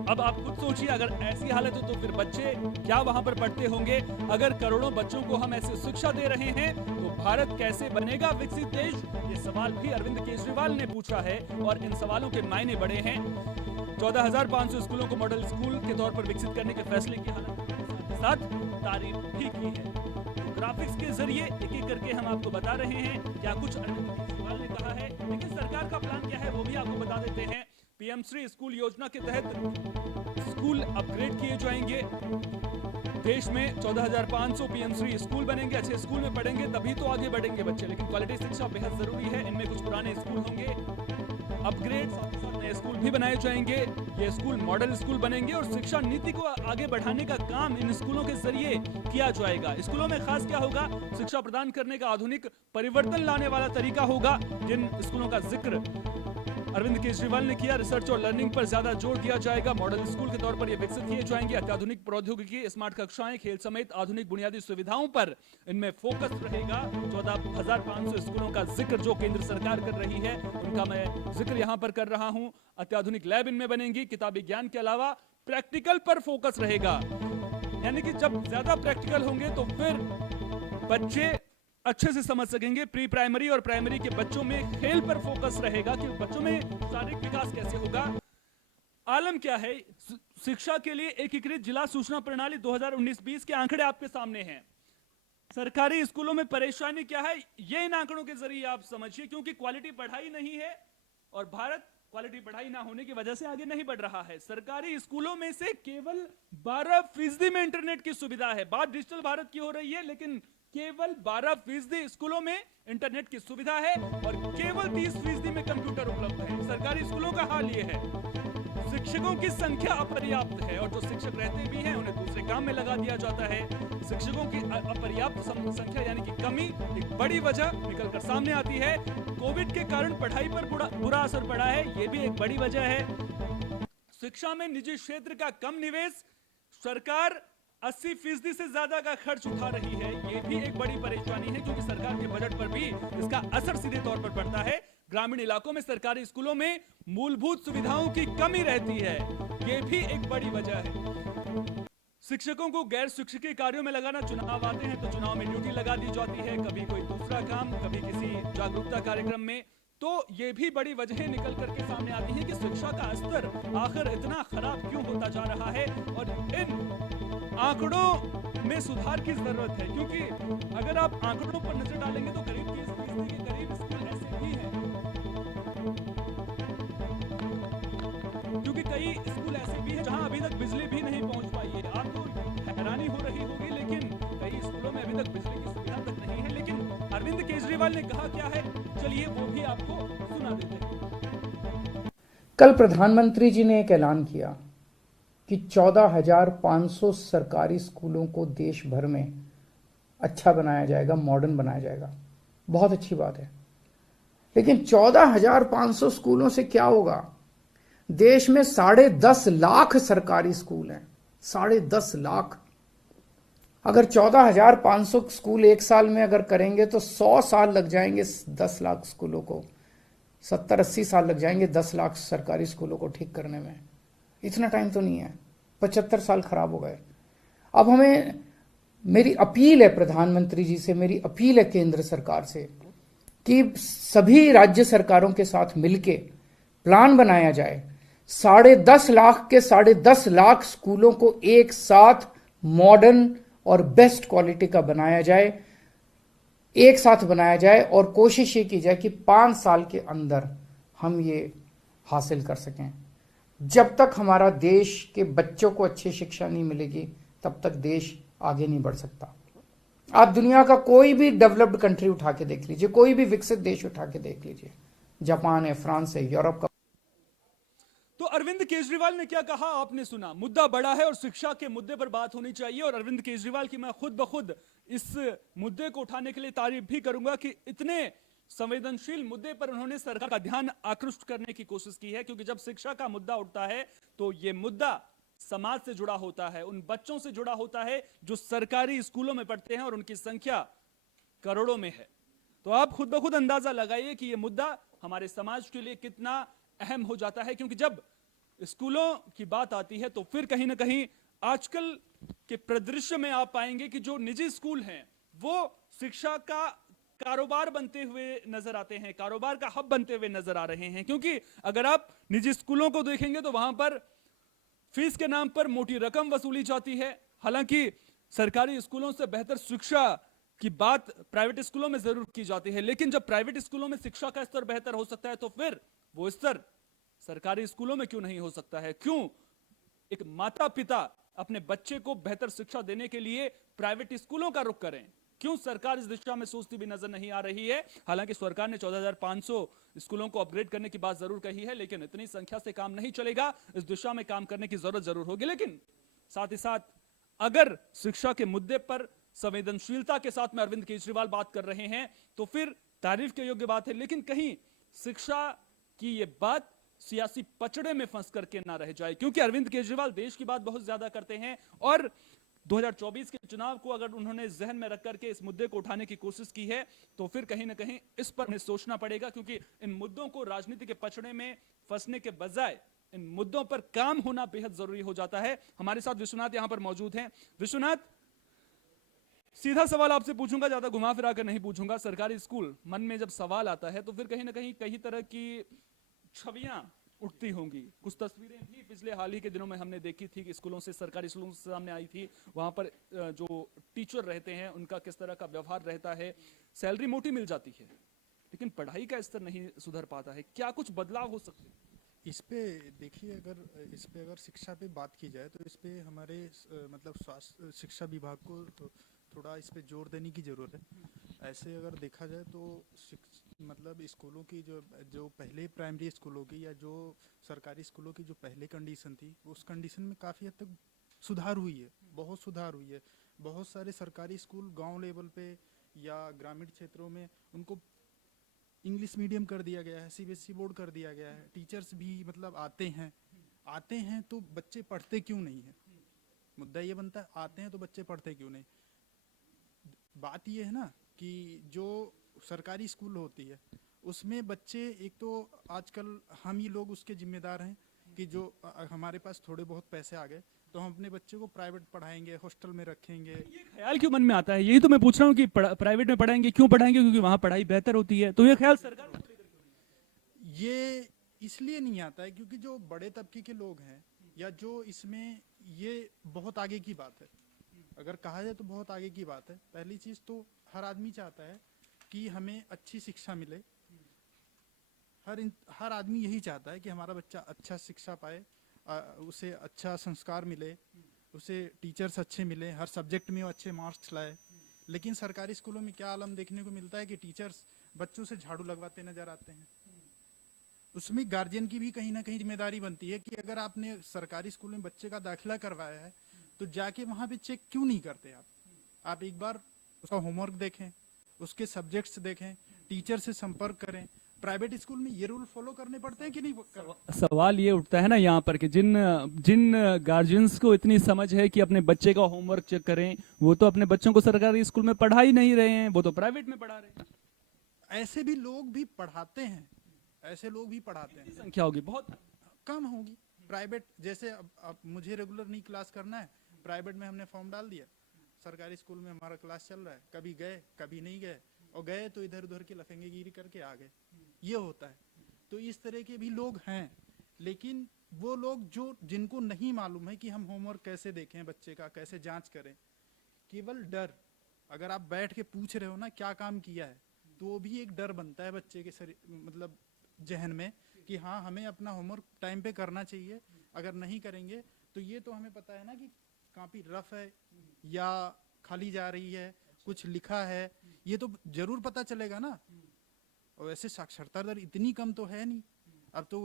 अब आप खुद सोचिए, अगर ऐसी हालत हो तो फिर बच्चे क्या वहां पर पढ़ते होंगे। अगर करोड़ों बच्चों को हम ऐसे शिक्षा दे रहे हैं तो भारत कैसे बनेगा विकसित देश, ये सवाल भी अरविंद केजरीवाल ने पूछा है और इन सवालों के मायने बड़े हैं। 14,500 स्कूलों को मॉडल स्कूल के तौर पर विकसित करने के फैसले की हालत के साथ तारीफ भी की है। तो ग्राफिक्स के जरिए एक एक करके हम आपको बता रहे हैं क्या कुछ अरविंद केजरीवाल ने कहा है, लेकिन सरकार का प्लान क्या है वो भी आपको बता देते हैं। पीएम श्री स्कूल योजना के तहत स्कूल अपग्रेड किए जाएंगे। देश में 14,500 पीएम श्री स्कूल बनेंगे। अच्छे स्कूल में पढ़ेंगे तभी तो आगे बढ़ेंगे बच्चे, लेकिन क्वालिटी शिक्षा बेहद जरूरी है। इनमें कुछ पुराने स्कूल होंगे अपग्रेड, साथ ही साथ नए स्कूल भी बनाए जाएंगे। ये स्कूल मॉडल स्कूल बनेंगे और शिक्षा नीति को आगे बढ़ाने का काम इन स्कूलों के जरिए किया जाएगा। स्कूलों में खास क्या होगा, शिक्षा प्रदान करने का आधुनिक परिवर्तन लाने वाला तरीका होगा। जिन स्कूलों का जिक्र अरविंद केजरीवाल ने किया, रिसर्च और लर्निंग पर ज्यादा जोर दिया जाएगा। मॉडल स्कूल के तौर पर ये विकसित किए जाएंगे। अत्याधुनिक प्रौद्योगिकी, स्मार्ट कक्षाएं, खेल समेत आधुनिक बुनियादी सुविधाओं पर इनमें फोकस रहेगा। 14,500 स्कूलों का जिक्र जो केंद्र सरकार कर रही है उनका मैं जिक्र यहाँ पर कर रहा हूँ। अत्याधुनिक लैब इनमें बनेंगी। किताबी ज्ञान के अलावा प्रैक्टिकल पर फोकस रहेगा, यानी कि जब ज्यादा प्रैक्टिकल होंगे तो फिर बच्चे अच्छे से समझ सकेंगे। प्री प्राइमरी और प्राइमरी के बच्चों में खेल पर फोकस रहेगा कि बच्चों में शारीरिक विकास कैसे होगा। आलम क्या है, शिक्षा के लिए एकीकृत जिला सूचना प्रणाली 2019-20 के आंकड़े आपके सामने हैं। सरकारी स्कूलों में परेशानी क्या है ये इन आंकड़ों के जरिए आप समझिए, क्योंकि क्वालिटी पढ़ाई नहीं है और भारत क्वालिटी पढ़ाई ना होने की वजह से आगे नहीं बढ़ रहा है। सरकारी स्कूलों में से केवल 12% में इंटरनेट की सुविधा है। बात डिजिटल भारत की हो रही है, लेकिन केवल 12% स्कूलों में इंटरनेट की सुविधा है और केवल 30% में कंप्यूटर उपलब्ध है। सरकारी स्कूलों का हाल ये है। शिक्षकों की संख्या अपर्याप्त है और जो शिक्षक रहते भी हैं उन्हें दूसरे काम में लगा दिया जाता है। शिक्षकों की अपर्याप्त संख्या यानी कि कमी एक बड़ी वजह निकलकर सामने आती है। कोविड के कारण पढ़ाई पर बुरा असर पड़ा है, ये भी एक बड़ी वजह है। शिक्षा में निजी क्षेत्र का कम निवेश, सरकार 80% से ज्यादा का खर्च उठा रही है, ये भी एक बड़ी परेशानी है, क्योंकि सरकार के बजट पर भी इसका असर सीधे तौर पर पड़ता है। ग्रामीण इलाकों में सरकारी स्कूलों में मूलभूत सुविधाओं की कमी रहती है, ये भी एक बड़ी वजह है। शिक्षकों को गैर शिक्षकीय कार्यों में लगाना, चुनाव आते हैं तो चुनाव में ड्यूटी लगा दी जाती है, कभी कोई दूसरा काम, कभी किसी जागरूकता कार्यक्रम में। तो ये भी बड़ी वजहें निकल करके सामने आती हैं कि शिक्षा का स्तर आखिर इतना खराब क्यों होता जा रहा है और इन आंकड़ों में सुधार की जरूरत है। क्योंकि अगर आप आंकड़ों पर नजर डालेंगे तो करीब 30% के करीब स्कूल ऐसे भी हैं, क्योंकि कई स्कूल ऐसे भी हैं जहां अभी तक बिजली भी नहीं पहुंच पाई है। आपको हैरानी हो रही होगी, लेकिन कई स्कूलों में अभी तक बिजली की सुविधा तक नहीं है। लेकिन अरविंद केजरीवाल ने कहा क्या है, चलिए वो भी आपको सुना देते हैं। कल प्रधानमंत्री जी ने एक ऐलान किया कि 14,500 सरकारी स्कूलों को देश भर में अच्छा बनाया जाएगा, मॉडर्न बनाया जाएगा। बहुत अच्छी बात है, लेकिन 14,500 स्कूलों से क्या होगा? देश में 10.5 लाख सरकारी स्कूल हैं, 10.5 लाख। अगर 14,500 स्कूल एक साल में अगर करेंगे तो 100 साल लग जाएंगे 10 लाख स्कूलों को, 70-80 साल लग जाएंगे 10 लाख सरकारी स्कूलों को ठीक करने में। इतना टाइम तो नहीं है, 75 साल खराब हो गए। अब हमें, मेरी अपील है प्रधानमंत्री जी से, मेरी अपील है केंद्र सरकार से कि सभी राज्य सरकारों के साथ मिलके प्लान बनाया जाए, 10.5 लाख के 10.5 लाख स्कूलों को एक साथ मॉडर्न और बेस्ट क्वालिटी का बनाया जाए, एक साथ बनाया जाए, और कोशिश ये की जाए कि 5 साल के अंदर हम ये हासिल कर सकें। जब तक हमारा देश के बच्चों को अच्छी शिक्षा नहीं मिलेगी तब तक देश आगे नहीं बढ़ सकता। आप दुनिया का कोई भी डेवलप्ड कंट्री उठा के देख लीजिए, कोई भी विकसित देश उठा के देख लीजिए, जापान है, फ्रांस है, यूरोप का। तो अरविंद केजरीवाल ने क्या कहा आपने सुना। मुद्दा बड़ा है और शिक्षा के मुद्दे पर बात होनी चाहिए, और अरविंद केजरीवाल की मैं खुद ब खुद इस मुद्दे को उठाने के लिए तारीफ भी करूंगा कि इतने संवेदनशील मुद्दे पर उन्होंने सरकार का ध्यान आकृष्ट करने की कोशिश की है। क्योंकि जब शिक्षा का मुद्दा उठता है तो यह मुद्दा समाज से जुड़ा होता है, उन बच्चों से जुड़ा होता है जो सरकारी स्कूलों में पढ़ते हैं और उनकी संख्या करोड़ों में है। तो आप खुद ब खुद अंदाजा लगाइए कि यह मुद्दा हमारे समाज के लिए कितना अहम हो जाता है। क्योंकि जब स्कूलों की बात आती है तो फिर कहीं ना कहीं आजकल के परिदृश्य में आप पाएंगे कि जो निजी स्कूल हैं वो शिक्षा का कारोबार बनते हुए नजर आते हैं, कारोबार का हब बनते हुए नजर आ रहे हैं। क्योंकि अगर आप निजी स्कूलों को देखेंगे तो वहां पर फीस के नाम पर मोटी रकम वसूली जाती है। हालांकि सरकारी स्कूलों से बेहतर शिक्षा की बात प्राइवेट स्कूलों में जरूर की जाती है, लेकिन जब प्राइवेट स्कूलों में शिक्षा का स्तर बेहतर हो सकता है तो फिर वो स्तर सरकारी स्कूलों में क्यों नहीं हो सकता है। क्यों एक माता पिता अपने बच्चे को बेहतर शिक्षा देने के लिए प्राइवेट स्कूलों का रुख करें, क्यों सरकार इस दिशा में सोचती भी नजर नहीं आ रही है। हालांकि सरकार ने 14,500 स्कूलों को अपग्रेड करने की बात जरूर कही है, लेकिन इतनी संख्या से काम नहीं चलेगा, इस दिशा में काम करने की जरूरत जरूर होगी। लेकिन साथ ही साथ अगर शिक्षा के मुद्दे पर संवेदनशीलता के साथ में अरविंद केजरीवाल बात कर रहे हैं तो फिर तारीफ के योग्य बात है। लेकिन कहीं शिक्षा की यह बात सियासी पचड़े में फंस करके ना रह जाए, क्योंकि अरविंद केजरीवाल देश की बात बहुत ज्यादा करते हैं और 2024 के चुनाव को अगर उन्होंने जहन में रख करके इस मुद्दे को उठाने की कोशिश की है तो फिर कहीं ना कहीं इस पर उन्हें सोचना पड़ेगा। क्योंकि इन मुद्दों को राजनीति के पचड़े में फंसने के बजाय इन मुद्दों पर काम होना बेहद जरूरी हो जाता है। हमारे साथ विश्वनाथ यहां पर मौजूद हैं। विश्वनाथ, सीधा सवाल आपसे पूछूंगा, ज्यादा घुमा फिरा कर नहीं पूछूंगा। सरकारी स्कूल, मन में जब सवाल आता है तो फिर कहीं ना कहीं कई तरह की छवियां उठती होंगी। कुछ तस्वीरें भी पिछले हाल ही के दिनों में हमने देखी थी कि स्कूलों से, सरकारी स्कूलों से सामने आई थी। वहां पर जो टीचर रहते हैं उनका किस तरह का व्यवहार रहता है। सैलरी मोटी मिल जाती है लेकिन पढ़ाई का स्तर नहीं सुधर पाता है। क्या कुछ बदलाव हो सकते हैं? इस पे देखिए, अगर शिक्षा पे बात की जाए तो इस पे हमारे मतलब स्वास्थ्य शिक्षा विभाग को तो थोड़ा इस पे जोर देने की ज़रूरत है। ऐसे अगर देखा जाए तो मतलब स्कूलों की जो पहले प्राइमरी स्कूलों की या जो सरकारी स्कूलों की जो पहले कंडीशन थी उस कंडीशन में काफ़ी हद तक सुधार हुई है, बहुत सुधार हुई है। बहुत सारे सरकारी स्कूल गांव लेवल पे या ग्रामीण क्षेत्रों में उनको इंग्लिश मीडियम कर दिया गया है, सीबीएसई बोर्ड कर दिया गया है। टीचर्स भी मतलब आते हैं तो बच्चे पढ़ते क्यों नहीं है। मुद्दा ये बनता है, आते हैं तो बच्चे पढ़ते क्यों नहीं। बात ये है ना कि जो सरकारी स्कूल होती है उसमें बच्चे, एक तो आजकल हम ही लोग उसके जिम्मेदार हैं कि जो हमारे पास थोड़े बहुत पैसे आ गए तो हम अपने बच्चे को प्राइवेट पढ़ाएंगे, हॉस्टल में रखेंगे। ये ख्याल क्यों मन में आता है? यही तो मैं पूछ रहा हूँ कि प्राइवेट में पढ़ाएंगे, क्यों पढ़ाएंगे? क्योंकि वहां पढ़ाई बेहतर होती है। तो ये ख्याल सरकार को लेकर क्यों नहीं? ये इसलिए नहीं आता है क्योंकि जो बड़े तबके के लोग हैं या जो इसमें, ये बहुत आगे की बात है। अगर कहा जाए तो बहुत आगे की बात है। पहली चीज तो हर आदमी चाहता है कि हमें अच्छी शिक्षा मिले। हर आदमी यही चाहता है कि हमारा बच्चा अच्छा शिक्षा पाए, उसे अच्छा संस्कार मिले, उसे टीचर्स अच्छे मिले, हर सब्जेक्ट में वो अच्छे मार्क्स लाए। लेकिन सरकारी स्कूलों में क्या आलम देखने को मिलता है कि टीचर्स बच्चों से झाड़ू लगवाते नजर आते हैं। उसमें गार्जियन की भी कहीं ना कहीं जिम्मेदारी बनती है कि अगर आपने सरकारी स्कूल में बच्चे का दाखिला करवाया है तो जाके वहां पे चेक क्यों नहीं करते आप एक बार उसका होमवर्क देखें, उसके सब्जेक्ट्स देखें, टीचर से संपर्क करें। प्राइवेट स्कूल में ये रूल फॉलो करने पड़ते हैं कि नहीं? सवाल ये उठता है ना यहाँ पर कि जिन गार्जियंस को इतनी समझ है कि अपने बच्चे का होमवर्क चेक करें, वो तो अपने बच्चों को सरकारी स्कूल में पढ़ा ही नहीं रहे हैं, वो तो प्राइवेट में पढ़ा रहे हैं। ऐसे भी लोग भी पढ़ाते हैं, ऐसे लोग भी पढ़ाते हैं। संख्या होगी बहुत कम होगी। प्राइवेट जैसे अब मुझे रेगुलर नहीं क्लास करना है, प्राइवेट में हमने फॉर्म डाल दिया, सरकारी स्कूल में हमारा क्लास चल रहा है, कभी गए कभी नहीं गए, और गए तो इधर उधर की लफंगेगिरी करके आ गए, ये होता है। तो इस तरह के भी लोग हैं, लेकिन वो लोग जो जिनको नहीं मालूम है कि हम होमवर्क कैसे देखें बच्चे का, कैसे जांच करें, केवल डर, अगर आप बैठ के पूछ रहे हो ना क्या काम किया है, तो वो भी एक डर बनता है बच्चे के मतलब जहन में कि हाँ हमें अपना होमवर्क टाइम पे करना चाहिए, अगर नहीं करेंगे तो ये तो हमें पता है ना कि कॉपी रफ है या खाली जा रही है, कुछ लिखा है, ये तो जरूर पता चलेगा ना। और वैसे साक्षरता दर इतनी कम तो है नहीं, अब तो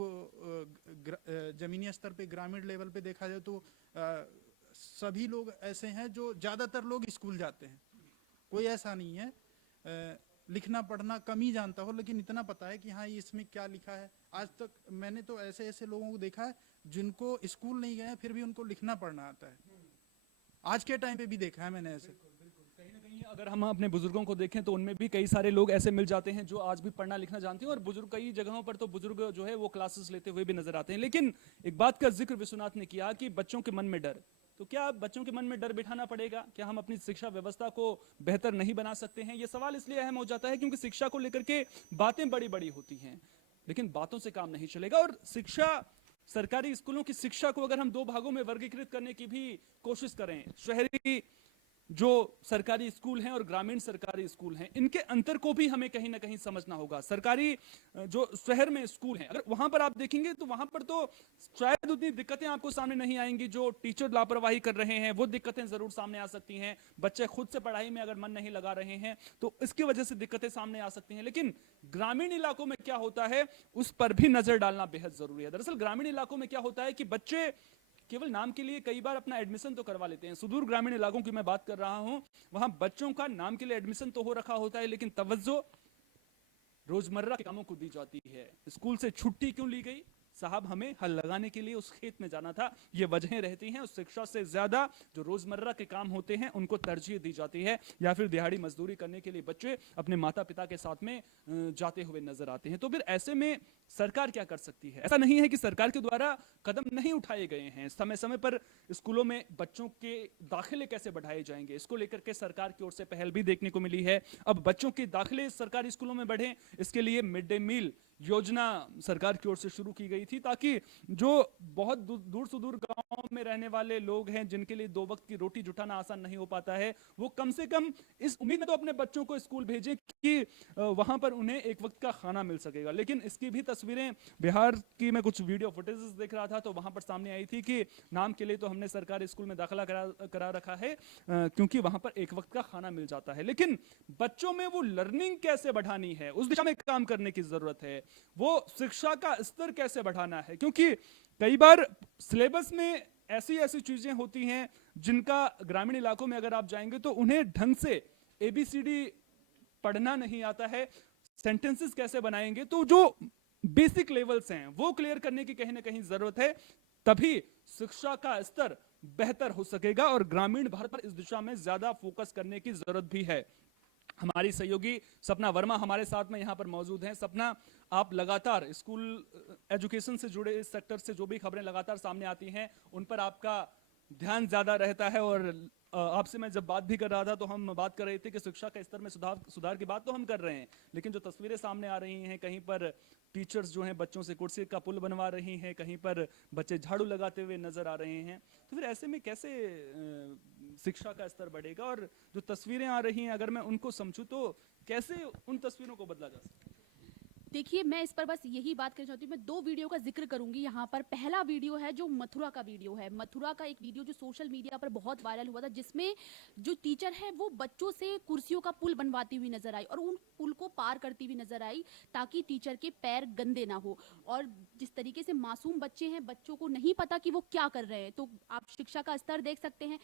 जमीनी स्तर पे, ग्रामीण लेवल पे देखा जाए तो सभी लोग ऐसे हैं जो ज्यादातर लोग स्कूल जाते हैं, कोई ऐसा नहीं है लिखना पढ़ना कम ही जानता हो, लेकिन इतना पता है कि हाँ ये इसमें क्या लिखा है। आज तक मैंने तो ऐसे ऐसे लोगों को देखा है जिनको स्कूल नहीं गए फिर भी उनको लिखना पढ़ना आता है, आज के टाइम पे भी देखा है मैंने ऐसे। कहीं ना कहीं अगर हम अपने बुजुर्गों को देखें तो उनमें भी कई सारे लोग ऐसे मिल जाते हैं जो आज भी पढ़ना लिखना जानते हैं, और बुजुर्ग कई जगहों पर तो बुजुर्ग जो है वो क्लासेस लेते हुए भी नजर आते हैं। लेकिन एक बात का जिक्र विश्वनाथ ने किया कि बच्चों के मन में डर, तो क्या बच्चों के मन में डर बिठाना पड़ेगा? क्या हम अपनी शिक्षा व्यवस्था को बेहतर नहीं बना सकते हैं? ये सवाल इसलिए अहम हो जाता है क्योंकि शिक्षा को लेकर के बातें बड़ी बड़ी होती हैं, लेकिन बातों से काम नहीं चलेगा। और शिक्षा, सरकारी स्कूलों की शिक्षा को अगर हम दो भागों में वर्गीकृत करने की भी कोशिश करें, शहरी जो सरकारी स्कूल हैं और ग्रामीण सरकारी स्कूल हैं, इनके अंतर को भी हमें कहीं ना कहीं समझना होगा। सरकारी जो शहर में स्कूल हैं, अगर वहां पर आप देखेंगे तो वहां पर तो शायद उतनी दिक्कतें आपको सामने नहीं आएंगी, जो टीचर लापरवाही कर रहे हैं वो दिक्कतें जरूर सामने आ सकती हैं, बच्चे खुद से पढ़ाई में अगर मन नहीं लगा रहे हैं तो इसकी वजह से दिक्कतें सामने आ सकती हैं। लेकिन ग्रामीण इलाकों में क्या होता है उस पर भी नजर डालना बेहद जरूरी है। दरअसल ग्रामीण इलाकों में क्या होता है कि बच्चे केवल नाम के लिए कई बार अपना एडमिशन तो करवा लेते हैं। सुदूर ग्रामीण इलाकों की मैं बात कर रहा हूं, वहां बच्चों का नाम के लिए एडमिशन तो हो रखा होता है, लेकिन तवज्जो रोजमर्रा के कामों को दी जाती है। स्कूल से छुट्टी क्यों ली गई? साहब हमें हल लगाने के लिए उस खेत में जाना था, ये वजहें रहती हैं। उस शिक्षा से ज्यादा जो रोजमर्रा के काम होते हैं उनको तरजीह दी जाती है, या फिर दिहाड़ी मजदूरी करने के लिए बच्चे अपने माता पिता के साथ में जाते हुए नजर आते हैं। तो फिर ऐसे में सरकार क्या कर सकती है? ऐसा नहीं है कि सरकार के द्वारा कदम नहीं उठाए गए हैं, समय समय पर स्कूलों में बच्चों के दाखिले कैसे बढ़ाए जाएंगे, इसको लेकर के सरकार की ओर से पहल भी देखने को मिली है। अब बच्चों के दाखिले सरकारी स्कूलों में बढ़े, इसके लिए मिड डे मील योजना सरकार की ओर से शुरू की गई थी, ताकि जो बहुत दूर सुदूर गांव में रहने वाले लोग हैं, जिनके लिए दो वक्त की रोटी जुटाना आसान नहीं हो पाता है, वो कम से कम इस उम्मीद में तो अपने बच्चों को स्कूल भेजें कि वहां पर उन्हें एक वक्त का खाना मिल सकेगा। लेकिन इसकी भी तस्वीरें बिहार की मैं कुछ वीडियो फुटेजेस देख रहा था तो वहां पर सामने आई थी कि नाम के लिए तो हमने सरकारी स्कूल में दाखिला करा रखा है क्योंकि वहां पर एक वक्त का खाना मिल जाता है, लेकिन बच्चों में वो लर्निंग कैसे बढ़ानी है उस दिशा में काम करने की जरूरत है। वो शिक्षा का स्तर कैसे बढ़ाना है, क्योंकि कई बार सिलेबस में ऐसी ऐसी चीजें होती हैं जिनका ग्रामीण इलाकों में अगर आप जाएंगे तो उन्हें ढंग से ABCD पढ़ना नहीं आता है, सेंटेंसेस कैसे बनाएंगे, तो जो बेसिक लेवल्स हैं वो क्लियर करने की कहीं ना कहीं जरूरत है, तभी शिक्षा का स्तर बेहतर हो सकेगा। और ग्रामीण भारत पर इस दिशा में ज्यादा फोकस करने की जरूरत भी है। हमारी सहयोगी सपना वर्मा हमारे साथ में यहाँ पर मौजूद हैं। सपना, आप लगातार स्कूल एजुकेशन से जुड़े इस सेक्टर से जो भी खबरें लगातार सामने आती हैं उन पर आपका ध्यान ज्यादा रहता है, और आपसे मैं जब बात भी कर रहा था तो हम बात कर रहे थे कि शिक्षा के स्तर में सुधार की बात तो हम कर रहे हैं, लेकिन जो तस्वीरें सामने आ रही हैं, कहीं पर टीचर्स जो हैं बच्चों से कुर्सी का पुल बनवा रही हैं, कहीं पर बच्चे झाड़ू लगाते हुए नजर आ रहे हैं, तो फिर ऐसे में कैसे शिक्षा का स्तर बढ़ेगा? और जो तस्वीरें आ रही हैं अगर मैं उनको समझूं तो कैसे उन तस्वीरों को बदला जा सकता है? देखिए, मैं इस पर बस यही बात करना चाहती हूँ। मैं 2 वीडियो का जिक्र करूंगी यहाँ पर। पहला वीडियो है जो मथुरा का वीडियो है। मथुरा का एक वीडियो जो सोशल मीडिया पर बहुत वायरल हुआ था, जिसमें जो टीचर है वो बच्चों से कुर्सियों का पुल बनवाती हुई नजर आई और उन पुल को पार करती हुई नजर आई ताकि टीचर के पैर गंदे ना हो। और जिस तरीके से मासूम बच्चे हैं, बच्चों को नहीं पता कि वो क्या कर रहे हैं, तो आप शिक्षा का स्तर देख सकते हैं।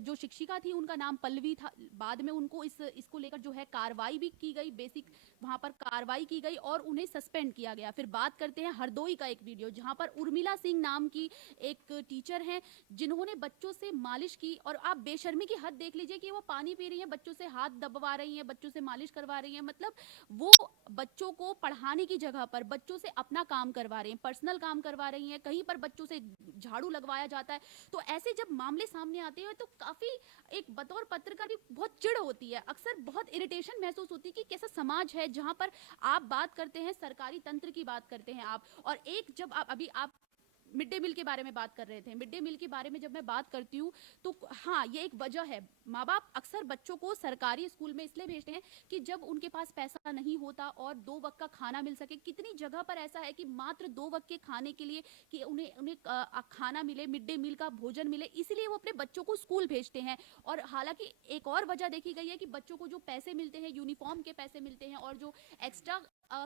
जो शिक्षिका थी उनका नाम पल्लवी था, बाद में उनको इसको लेकर जो है कार्रवाई भी की गई, बेसिक वहां पर कार्रवाई की गई और उन्हें सस्पेंड किया गया। फिर बात करते हैं हरदोई का एक वीडियो, जहां पर उर्मिला सिंह नाम की एक टीचर हैं जिन्होंने बच्चों से मालिश की, और आप बेशर्मी की हद देख लीजिए कि वो पानी पी रही हैं, बच्चों से हाथ दबवा रही हैं, बच्चों से मालिश करवा रही हैं। मतलब वो बच्चों को पढ़ाने की जगह पर बच्चों से अपना काम करवा रही हैं, पर्सनल काम करवा रही हैं, कहीं पर बच्चों से झाड़ू लगवाया जाता है। तो ऐसे जब मामले सामने आते हैं तो काफी एक बतौर पत्रकार की बहुत चिढ़ होती है, अक्सर बहुत इरिटेशन महसूस होती है कि कैसा समाज है जहां पर आप बात करते हैं, सरकारी तंत्र की बात करते हैं आप, और एक जब आप मिड डे मील के बारे में बात कर रहे थे, मिड डे मील के बारे में जब मैं बात करती हूँ तो हाँ, ये एक वजह है। माँ बाप अक्सर बच्चों को सरकारी स्कूल में इसलिए भेजते हैं कि जब उनके पास पैसा नहीं होता और 2 वक्त का खाना मिल सके। कितनी जगह पर ऐसा है कि मात्र 2 वक्त के खाने के लिए कि उन्हें खाना मिले, मिड डे मील का भोजन मिले, इसीलिए वो अपने बच्चों को स्कूल भेजते हैं। और हालांकि एक और वजह देखी गई है कि बच्चों को जो पैसे मिलते हैं, यूनिफॉर्म के पैसे मिलते हैं और जो एक्स्ट्रा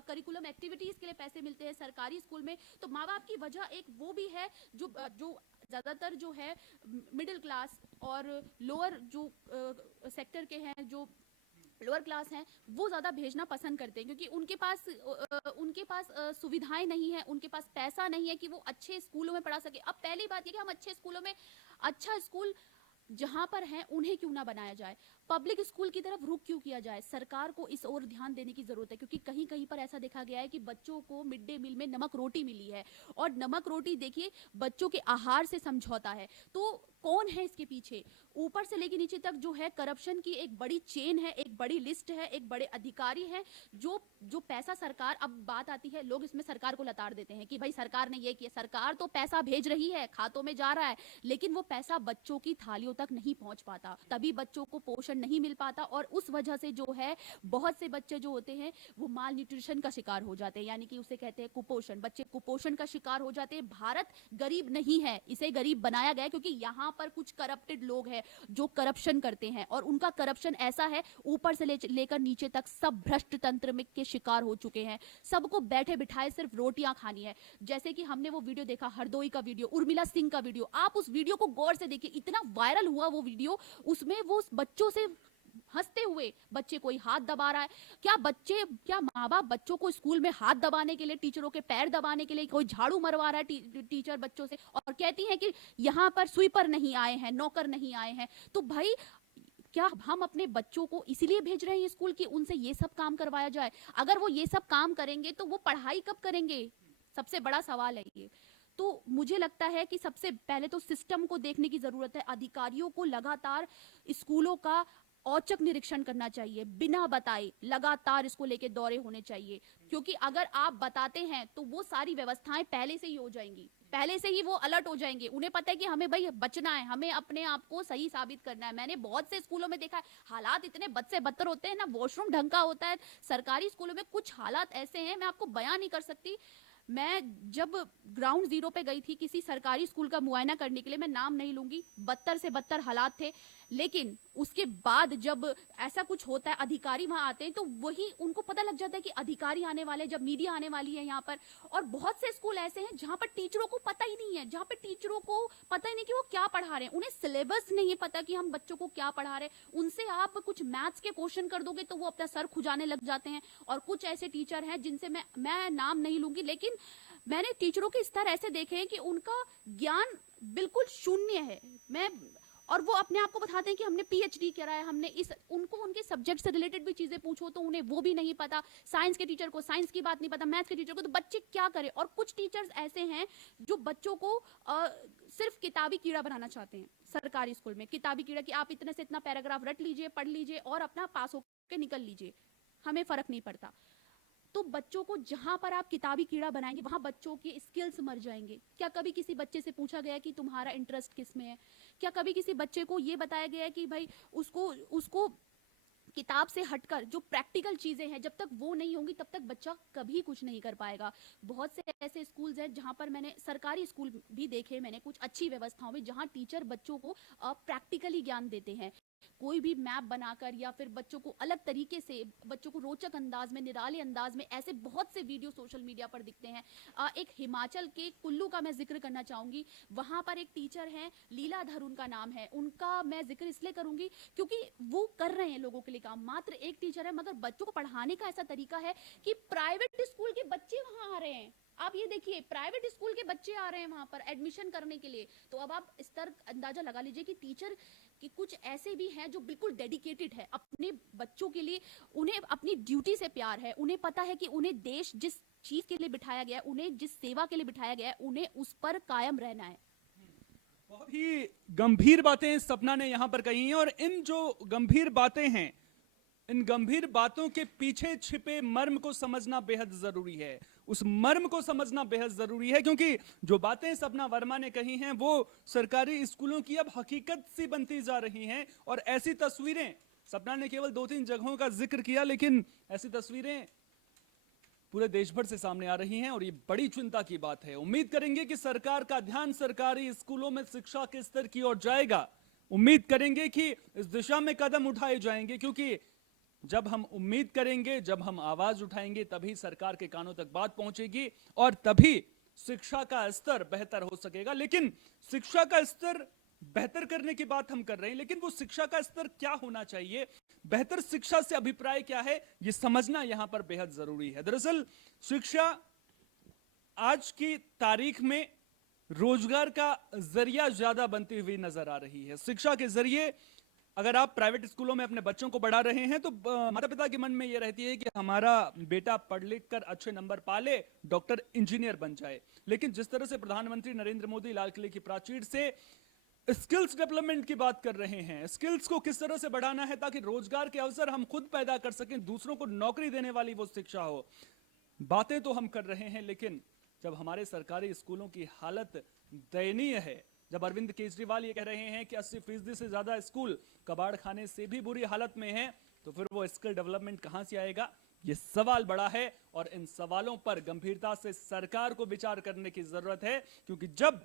करिकुलम एक्टिविटीज के लिए पैसे मिलते हैं सरकारी स्कूल में, तो माँ बाप की वजह एक वो भी है जो ज्यादातर जो है मिडिल क्लास और लोअर जो सेक्टर के हैं, जो लोअर क्लास हैं, वो ज्यादा भेजना पसंद करते हैं क्योंकि उनके पास सुविधाएं नहीं है, उनके पास पैसा नहीं है कि वो अच्छे स्कूलों में पढ़ा सके। अब पहली बात ये कि हम अच्छे स्कूलों में, अच्छा स्कूल जहां पर हैं उन्हें क्यों ना बनाया जाए, पब्लिक स्कूल की तरफ रुख क्यों किया जाए। सरकार को इस ओर ध्यान देने की जरूरत है क्योंकि कहीं कहीं पर ऐसा देखा गया है कि बच्चों को मिड डे मील में नमक रोटी मिली है, और नमक रोटी देखिए बच्चों के आहार से समझौता है। तो कौन है इसके पीछे? ऊपर से लेकर नीचे तक जो है करप्शन की एक बड़ी चेन है, एक बड़ी लिस्ट है, एक बड़े अधिकारी हैं जो पैसा सरकार, अब बात आती है लोग इसमें सरकार को लताड़ देते हैं कि भाई सरकार ने ये किया। सरकार तो पैसा भेज रही है, खातों में जा रहा है, लेकिन वो पैसा बच्चों की थालियों तक नहीं पहुंच पाता, तभी बच्चों को पोषण नहीं मिल पाता, और उस वजह से जो है बहुत से बच्चे जो होते हैं वो माल न्यूट्रिशन का शिकार हो जाते हैं, यानी कि उसे कहते हैं कुपोषण। बच्चे कुपोषण का शिकार हो जाते हैं। भारत गरीब नहीं है, इसे गरीब बनाया गया क्योंकि यहाँ पर कुछ करप्टेड लोग हैं जो करप्शन करते हैं, और उनका करप्शन ऐसा है ऊपर से लेकर नीचे तक सब भ्रष्ट तंत्र में के शिकार हो चुके हैं। सबको बैठे बिठाए सिर्फ रोटियां खानी है। जैसे कि हमने वो वीडियो देखा, हरदोई का वीडियो, उर्मिला सिंह का वीडियो, आप उस वीडियो को गौर से देखिए, इतना वायरल हुआ वो वीडियो। उसमें वो बच्चों से हंसते हुए बच्चे कोई हाथ दबा रहा है। क्या माँ बाप बच्चों को स्कूल में हाथ दबाने के लिए, टीचरों के पैर दबाने के लिए कोई झाड़ू मरवा रहा है टीचर बच्चों से, और कहती हैं कि यहाँ पर स्वीपर नहीं आए हैं, नौकर नहीं आए हैं। तो भाई क्या हम अपने बच्चों को इसीलिए भेज रहे हैं स्कूल कि उनसे ये सब काम करवाया जाए? अगर वो ये सब काम करेंगे तो वो पढ़ाई कब करेंगे? सबसे बड़ा सवाल है ये। तो मुझे लगता है कि सबसे पहले तो सिस्टम को देखने की जरूरत है। अधिकारियों को लगातार स्कूलों का औचक निरीक्षण करना चाहिए, बिना बताए लगातार इसको लेके दौरे होने चाहिए, क्योंकि अगर आप बताते हैं तो वो सारी व्यवस्थाएं पहले से ही हो जाएंगी, पहले से ही वो अलर्ट हो जाएंगे। उन्हें पता है कि हमें भाई बचना है, हमें अपने आप को सही साबित करना है। मैंने बहुत से स्कूलों में देखा है हालात इतने बद से बदतर होते हैं ना, वॉशरूम ढंग का होता है सरकारी स्कूलों में, कुछ हालात ऐसे हैं मैं आपको बयान नहीं कर सकती। मैं जब ग्राउंड जीरो पे गई थी किसी सरकारी स्कूल का मुआयना करने के लिए, मैं नाम नहीं लूंगी, बदतर से बदतर हालात थे, लेकिन उसके बाद जब ऐसा कुछ होता है, अधिकारी वहां आते हैं तो वही उनको पता लग जाता है कि अधिकारी आने वाले, जब मीडिया आने वाली है यहाँ पर। और बहुत से स्कूल ऐसे हैं जहां पर टीचरों को पता ही नहीं है, जहां पर टीचरों को पता ही नहीं कि वो क्या पढ़ा रहे हैं, उन्हें सिलेबस नहीं पता कि हम बच्चों को क्या पढ़ा रहे हैं। उनसे आप कुछ मैथ्स के क्वेश्चन कर दोगे तो वो अपना सर खुजाने लग जाते हैं। और कुछ ऐसे टीचर हैं जिनसे मैं नाम नहीं लूंगी, लेकिन मैंने टीचरों के स्तर ऐसे देखे हैं कि उनका ज्ञान बिल्कुल शून्य है। और वो अपने आप को बताते हैं कि हमने पीएचडी करा है, हमने उनको उनके सब्जेक्ट से रिलेटेड भी चीजें पूछो तो उन्हें वो भी नहीं पता। साइंस के टीचर को साइंस की बात नहीं पता, मैथ्स के टीचर को, तो बच्चे क्या करें? और कुछ टीचर्स ऐसे हैं जो बच्चों को सिर्फ किताबी कीड़ा बनाना चाहते हैं। सरकारी स्कूल में किताबी कीड़ा कि आप इतने से इतना पैराग्राफ रट लीजिए, पढ़ लीजिए और अपना पास होकर निकल लीजिए, हमें फर्क नहीं पड़ता। तो बच्चों को जहां पर आप किताबी कीड़ा बनाएंगे वहां बच्चों के स्किल्स मर जाएंगे। क्या कभी किसी बच्चे से पूछा गया कि तुम्हारा इंटरेस्ट किस में है? क्या कभी किसी बच्चे को ये बताया गया है कि भाई उसको किताब से हटकर जो प्रैक्टिकल चीजें हैं जब तक वो नहीं होंगी तब तक बच्चा कभी कुछ नहीं कर पाएगा। बहुत से ऐसे स्कूल्स हैं जहां पर मैंने सरकारी स्कूल भी देखे, मैंने कुछ अच्छी व्यवस्थाओं में, जहां टीचर बच्चों को प्रैक्टिकली ज्ञान देते हैं, कोई भी मैप बनाकर या फिर बच्चों को अलग तरीके से, बच्चों को रोचक अंदाज में, निराले अंदाज में, ऐसे बहुत से वीडियो सोशल मीडिया पर दिखते हैं। एक हिमाचल के कुल्लू का मैं जिक्र करना चाहूंगी। वहां पर एक टीचर हैं, लीलाधर उनका नाम है, उनका मैं जिक्र इसलिए करूंगी क्योंकि वो कर रहे हैं लोगों के लिए का, मात्र एक टीचर है, मगर बच्चों को पढ़ाने का ऐसा तरीका है कि प्राइवेट स्कूल के बच्चे वहां आ रहे हैं। आप ये देखिए, प्राइवेट स्कूल के बच्चे आ रहे हैं वहां पर एडमिशन करने के लिए। तो अब आप स्तर अंदाजा लगा लीजिए कि टीचर कि कुछ ऐसे भी हैं जो बिल्कुल डेडिकेटेड है अपने बच्चों के लिए, उन्हें अपनी ड्यूटी से प्यार है, उन्हें पता है कि उन्हें देश जिस चीज के लिए बिठाया गया है, उन्हें जिस सेवा के लिए बिठाया गया है, उन्हें उस पर कायम रहना है। बहुत ही गंभीर बातें सपना ने यहां पर कही हैं, और इन जो गंभीर बातें हैं, इन गंभीर बातों के पीछे छिपे मर्म को समझना बेहद जरूरी है। उस मर्म को समझना बेहद जरूरी है, क्योंकि जो बातें सपना वर्मा ने कही हैं वो सरकारी स्कूलों की अब हकीकत सी बनती जा रही हैं। और ऐसी तस्वीरें, सपना ने केवल 2-3 जगहों का जिक्र किया, लेकिन ऐसी तस्वीरें पूरे देश भर से सामने आ रही हैं, और ये बड़ी चिंता की बात है। उम्मीद करेंगे कि सरकार का ध्यान सरकारी स्कूलों में शिक्षा के स्तर की ओर जाएगा। उम्मीद करेंगे कि इस दिशा में कदम उठाए जाएंगे, क्योंकि जब हम उम्मीद करेंगे, जब हम आवाज उठाएंगे, तभी सरकार के कानों तक बात पहुंचेगी और तभी शिक्षा का स्तर बेहतर हो सकेगा। लेकिन शिक्षा का स्तर बेहतर करने की बात हम कर रहे हैं, लेकिन वो शिक्षा का स्तर क्या होना चाहिए, बेहतर शिक्षा से अभिप्राय क्या है, ये समझना यहां पर बेहद जरूरी है। दरअसल शिक्षा आज की तारीख में रोजगार का जरिया ज्यादा बनती हुई नजर आ रही है। शिक्षा के जरिए अगर आप प्राइवेट स्कूलों में अपने बच्चों को बढ़ा रहे हैं तो माता पिता के मन में यह रहती है कि हमारा बेटा पढ़ लिख कर अच्छे नंबर पा ले, डॉक्टर इंजीनियर बन जाए। लेकिन जिस तरह से प्रधानमंत्री नरेंद्र मोदी लाल किले की प्राचीर से स्किल्स डेवलपमेंट की बात कर रहे हैं, स्किल्स को किस तरह से बढ़ाना है ताकि रोजगार के अवसर हम खुद पैदा कर सकें, दूसरों को नौकरी देने वाली वो शिक्षा हो, बातें तो हम कर रहे हैं, लेकिन जब हमारे सरकारी स्कूलों की हालत दयनीय है, जब अरविंद केजरीवाल ये कह रहे हैं कि 80% से ज्यादा स्कूल कबाड़ खाने से भी बुरी हालत में हैं, तो फिर वो स्किल डेवलपमेंट कहां से आएगा? ये सवाल बड़ा है, और इन सवालों पर गंभीरता से सरकार को विचार करने की जरूरत है, क्योंकि जब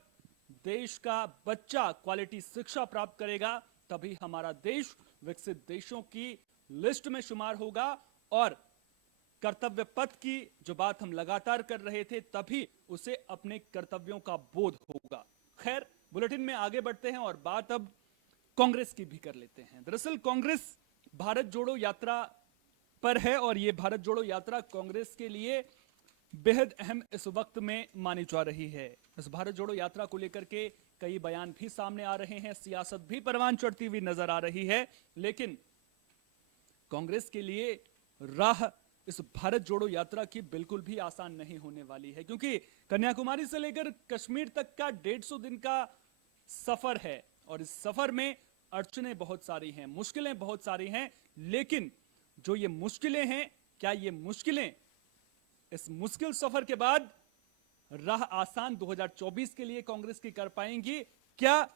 देश का बच्चा क्वालिटी शिक्षा प्राप्त करेगा, तभी हमारा देश विकसित देशों की लिस्ट में शुमार होगा। और कर्तव्य पथ की जो बात हम लगातार कर रहे थे, तभी उसे अपने कर्तव्यों का बोध होगा। खैर, बुलेटिन में आगे बढ़ते हैं और बात अब कांग्रेस की भी कर लेते हैं। दरअसल कांग्रेस भारत जोड़ो यात्रा पर है, और यह भारत जोड़ो यात्रा कांग्रेस के लिए बेहद अहम इस वक्त में मानी जा रही है। इस भारत जोड़ो यात्रा को लेकर के कई बयान भी सामने आ रहे हैं, सियासत भी परवान चढ़ती हुई नजर आ रही है, लेकिन कांग्रेस के लिए राह इस भारत जोड़ो यात्रा की बिल्कुल भी आसान नहीं होने वाली है, क्योंकि कन्याकुमारी से लेकर कश्मीर तक का 150 दिन का सफर है, और इस सफर में अड़चनें बहुत सारी हैं, मुश्किलें बहुत सारी हैं। लेकिन जो ये मुश्किलें हैं, क्या ये मुश्किलें इस मुश्किल सफर के बाद राह आसान 2024 के लिए कांग्रेस की कर पाएंगी? क्या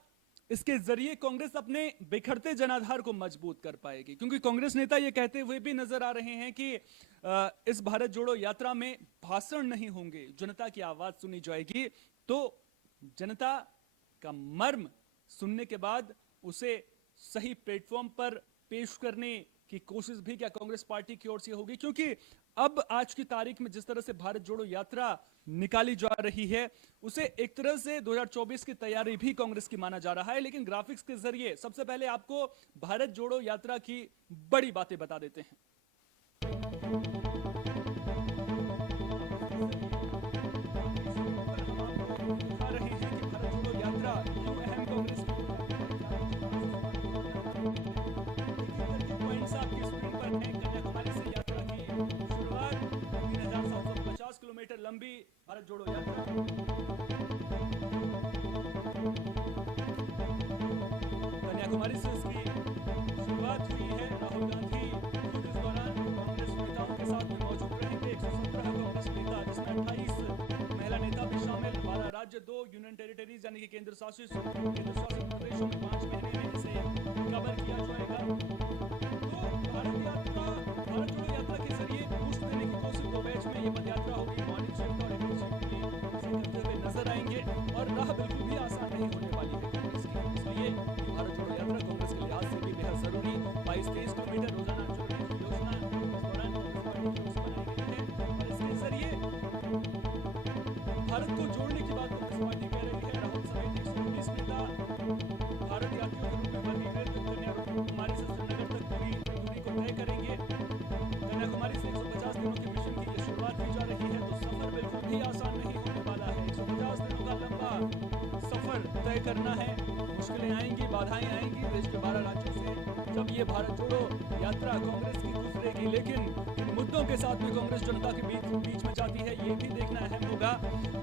इसके जरिए कांग्रेस अपने बिखरते जनाधार को मजबूत कर पाएगी? क्योंकि कांग्रेस नेता ये कहते हुए भी नजर आ रहे हैं कि इस भारत जोड़ो यात्रा में भाषण नहीं होंगे, जनता की आवाज सुनी जाएगी। तो जनता का मर्म सुनने के बाद उसे सही प्लेटफॉर्म पर पेश करने की कोशिश भी क्या कांग्रेस पार्टी की ओर से होगी? क्योंकि अब आज की तारीख में जिस तरह से भारत जोड़ो यात्रा निकाली जा रही है, उसे एक तरह से 2024 की तैयारी भी कांग्रेस की माना जा रहा है। लेकिन ग्राफिक्स के जरिए सबसे पहले आपको भारत जोड़ो यात्रा की बड़ी बातें बता देते हैं। दिखा रहे हैं कि भारत जोड़ो यात्रा क्यों अहम कांग्रेस की पॉइंट्स आपकी स्क्रीन पर हैं। कन्याकुमारी से यात्रा की शुरुआत, 3750 किलोमीटर लंबी भारत जोड़ो यात्रा। कन्याकुमारी से इसकी शुरुआत हुई है। राहुल गांधी खुद इस दौरान कांग्रेस नेताओं के साथ में मौजूद रहेंगे। 117 कांग्रेस नेता, जिसमें 28 महिला नेता भी शामिल, 12 राज्य, 2 यूनियन टेरिटरीज यानी कि केंद्र शासित प्रदेशों में 5 महीने में इसे कवर किया जाएगा। भारत जोड़ो यात्रा के जरिए बूस्ट देने की कोशिश 2 बैच में ये पदयात्रा होगी। मॉर्निंग शिफ्ट और इवनिंग शिफ्ट करते हुए नजर आएंगे, और राह बिल्कुल भी आसान नहीं होने वाली है कांग्रेस की। इसलिए भारत जोड़ो यात्रा कांग्रेस के लिहाज से भी बेहद जरूरी, 22-23 किलोमीटर रोजाना चलने की योजना इस दौरान कांग्रेस पार्टी की ओर से बनाई गई है, और इसके जरिए भारत को जोड़ने की बात कांग्रेस पार्टी कह रही है। राहुल समेत 119 नेता भारत यात्रियों के रूप में करना है, मुश्किलें आएंगी, बाधाएं आएंगी देश के 12 राज्यों से जब ये भारत जोड़ो यात्रा कांग्रेस की गुजरेगी। लेकिन इन मुद्दों के साथ में कांग्रेस जनता के बीच में जाती है, ये भी देखना अहम होगा।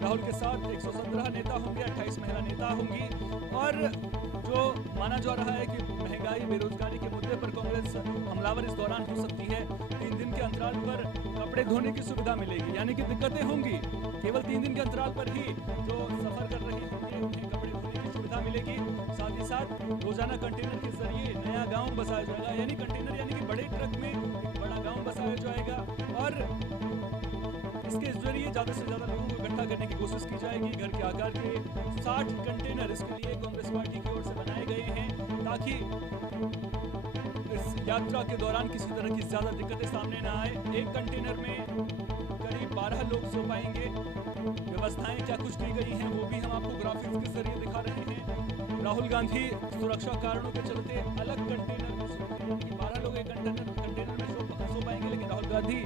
राहुल के साथ 117 नेता होंगे, 28 महिला नेता होंगी, और जो माना जा रहा है कि महंगाई बेरोजगारी के मुद्दे पर कांग्रेस हमलावर इस दौरान हो सकती है। 3 दिन के अंतराल पर कपड़े धोने की सुविधा मिलेगी, यानी कि दिक्कतें होंगी। केवल 3 दिन के अंतराल पर ही जो सफर कर रहे होंगे उन्हें कपड़े धोने की सुविधा मिलेगी। साथ ही साथ रोजाना कंटेनर के जरिए नया गांव बसाया जाएगा, यानी कंटेनर यानी कि बड़े ट्रक में एक बड़ा गांव बसाया जाएगा, और इसके जरिए ज्यादा से ज्यादा लोगों को इकट्ठा करने की कोशिश की जाएगी। घर के आकार के 60 कंटेनर इसके लिए कांग्रेस पार्टी की ओर से बनाए गए हैं, ताकि इस यात्रा के दौरान किसी तरह की ज्यादा दिक्कतें सामने ना आए। एक कंटेनर में करीब 12 लोग सो पाएंगे। व्यवस्थाएं क्या कुछ की गई हैं वो भी हम आपको ग्राफिक्स के जरिए दिखा रहे हैं। राहुल गांधी सुरक्षा कारणों के चलते अलग कंटेनर में सोएंगे, यानी कि 12 लोग एक कंटेनर में सो पाएंगे, लेकिन राहुल गांधी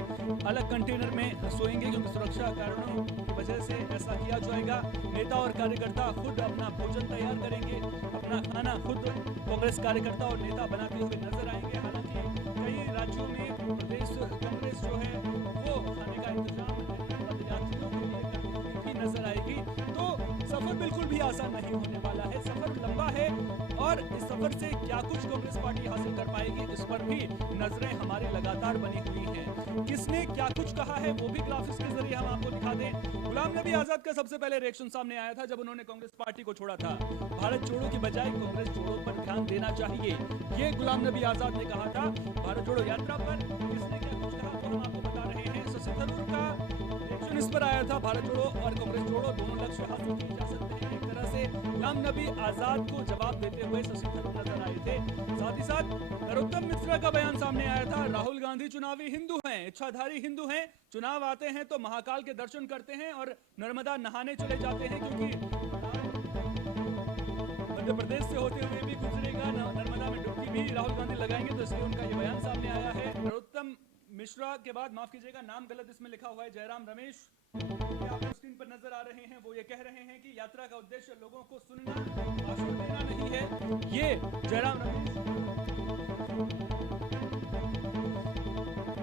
अलग कंटेनर में सोएंगे क्योंकि सुरक्षा कारणों की वजह से ऐसा किया जाएगा। नेता और कार्यकर्ता खुद अपना भोजन तैयार करेंगे, अपना खाना खुद कांग्रेस कार्यकर्ता और नेता बनाते हुए नजर आएंगे। हालांकि कई राज्यों में प्रदेश कांग्रेस जो है वो खाने का इंतजाम पदयात्रियों के लिए करती हुई भी नजर आएगी। तो सफर बिल्कुल भी आसान नहीं होने वाला है, सफर लंबा है, और इस सफर से क्या कुछ कांग्रेस पार्टी हासिल कर पाएगी इस पर भी नजरें हमारी लगातार बनी हुई हैं। किसने क्या कुछ कहा है वो भी ग्राफिक्स के जरिए हम आपको दिखा दें। गुलाम नबी आजाद का सबसे पहले रिएक्शन सामने आया था जब उन्होंने कांग्रेस पार्टी को छोड़ा था। भारत जोड़ो की बजाय कांग्रेस जोड़ो पर ध्यान देना चाहिए, ये गुलाम नबी आजाद ने कहा था। भारत जोड़ो यात्रा पर किसने क्या कुछ कहा वो हम आपको बता रहे हैं। शशि थरूर का रिएक्शन इस पर आया था, भारत जोड़ो और कांग्रेस जोड़ो दोनों लक्ष्य हासिल किए जा सकते हैं। एक तरह से गुलाम नबी आजाद को जवाब देते हुए शशि थरूर नजर आए थे। साथ ही साथ नरोत्तम मिश्रा का बयान सामने आया था। राहुल गांधी चुनावी हिंदू हैं, इच्छाधारी हिंदू हैं, चुनाव आते हैं तो महाकाल के दर्शन करते हैं और नर्मदा नहाने चले जाते हैं, क्योंकि मध्य प्रदेश से होते हुए भी गुजरेगा, नर्मदा में डुबकी भी राहुल गांधी लगाएंगे, तो इसलिए उनका ये बयान सामने आया है। नरोत्तम मिश्रा के बाद, माफ कीजिएगा नाम गलत इसमें लिखा हुआ है, जयराम रमेश, ये आपको स्क्रीन पर नजर आ रहे हैं। वो ये कह रहे हैं कि यात्रा का उद्देश्य लोगों को सुनना, भाषण देना नहीं है। ये जयराम रमेश।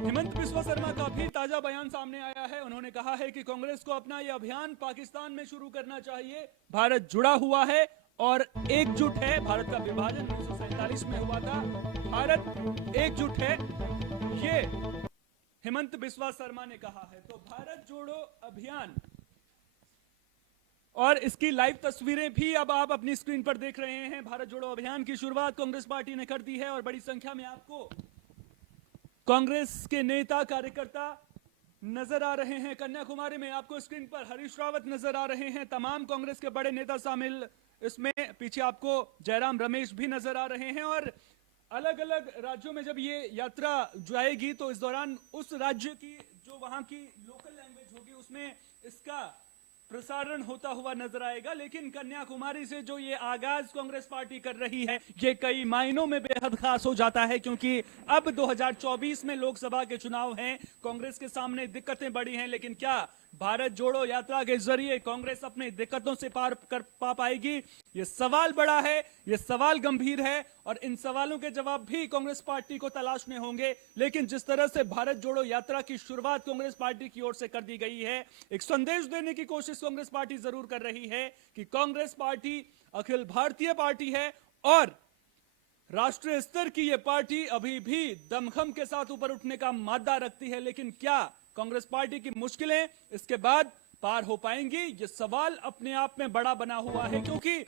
हेमंत बिस्वा शर्मा का भी ताजा बयान सामने आया है। उन्होंने कहा है कि कांग्रेस को अपना यह अभियान पाकिस्तान में शुरू करना चाहिए। भारत जुड़ा हुआ है और एकजुट है। भारत का विभाजन 1947 में हुआ था, भारत एकजुट है, ये हेमंत बिस्वा शर्मा ने कहा है। तो भारत जोड़ो अभियान और इसकी लाइव तस्वीरें भी अब आप अपनी स्क्रीन पर देख रहे हैं। भारत जोड़ो अभियान की शुरुआत कांग्रेस पार्टी ने कर दी है और बड़ी संख्या में आपको कांग्रेस के नेता कार्यकर्ता नजर आ रहे हैं। कन्याकुमारी में आपको स्क्रीन पर हरीश रावत नजर आ रहे हैं, तमाम कांग्रेस के बड़े नेता शामिल इसमें। पीछे आपको जयराम रमेश भी नजर आ रहे हैं। और अलग अलग राज्यों में जब ये यात्रा जाएगी तो इस दौरान उस राज्य की जो वहां की लोकल लैंग्वेज होगी उसमें इसका प्रसारण होता हुआ नजर आएगा। लेकिन कन्याकुमारी से जो ये आगाज कांग्रेस पार्टी कर रही है ये कई मायनों में बेहद खास हो जाता है, क्योंकि अब 2024 में लोकसभा के चुनाव हैं, कांग्रेस के सामने दिक्कतें बड़ी हैं, लेकिन क्या भारत जोड़ो यात्रा के जरिए कांग्रेस अपनी दिक्कतों से पार कर पाएगी? ये सवाल बड़ा है, ये सवाल गंभीर है और इन सवालों के जवाब भी कांग्रेस पार्टी को तलाशने होंगे। लेकिन जिस तरह से भारत जोड़ो यात्रा की शुरुआत कांग्रेस पार्टी की ओर से कर दी गई है, एक संदेश देने की कोशिश कांग्रेस पार्टी जरूर कर रही है कि कांग्रेस पार्टी अखिल भारतीय पार्टी है और राष्ट्रीय स्तर की यह पार्टी अभी भी दमखम के साथ ऊपर उठने का मादा रखती है। लेकिन क्या कांग्रेस पार्टी की मुश्किलें इसके बाद पार हो पाएंगी? ये सवाल अपने आप में बड़ा बना हुआ है, क्योंकि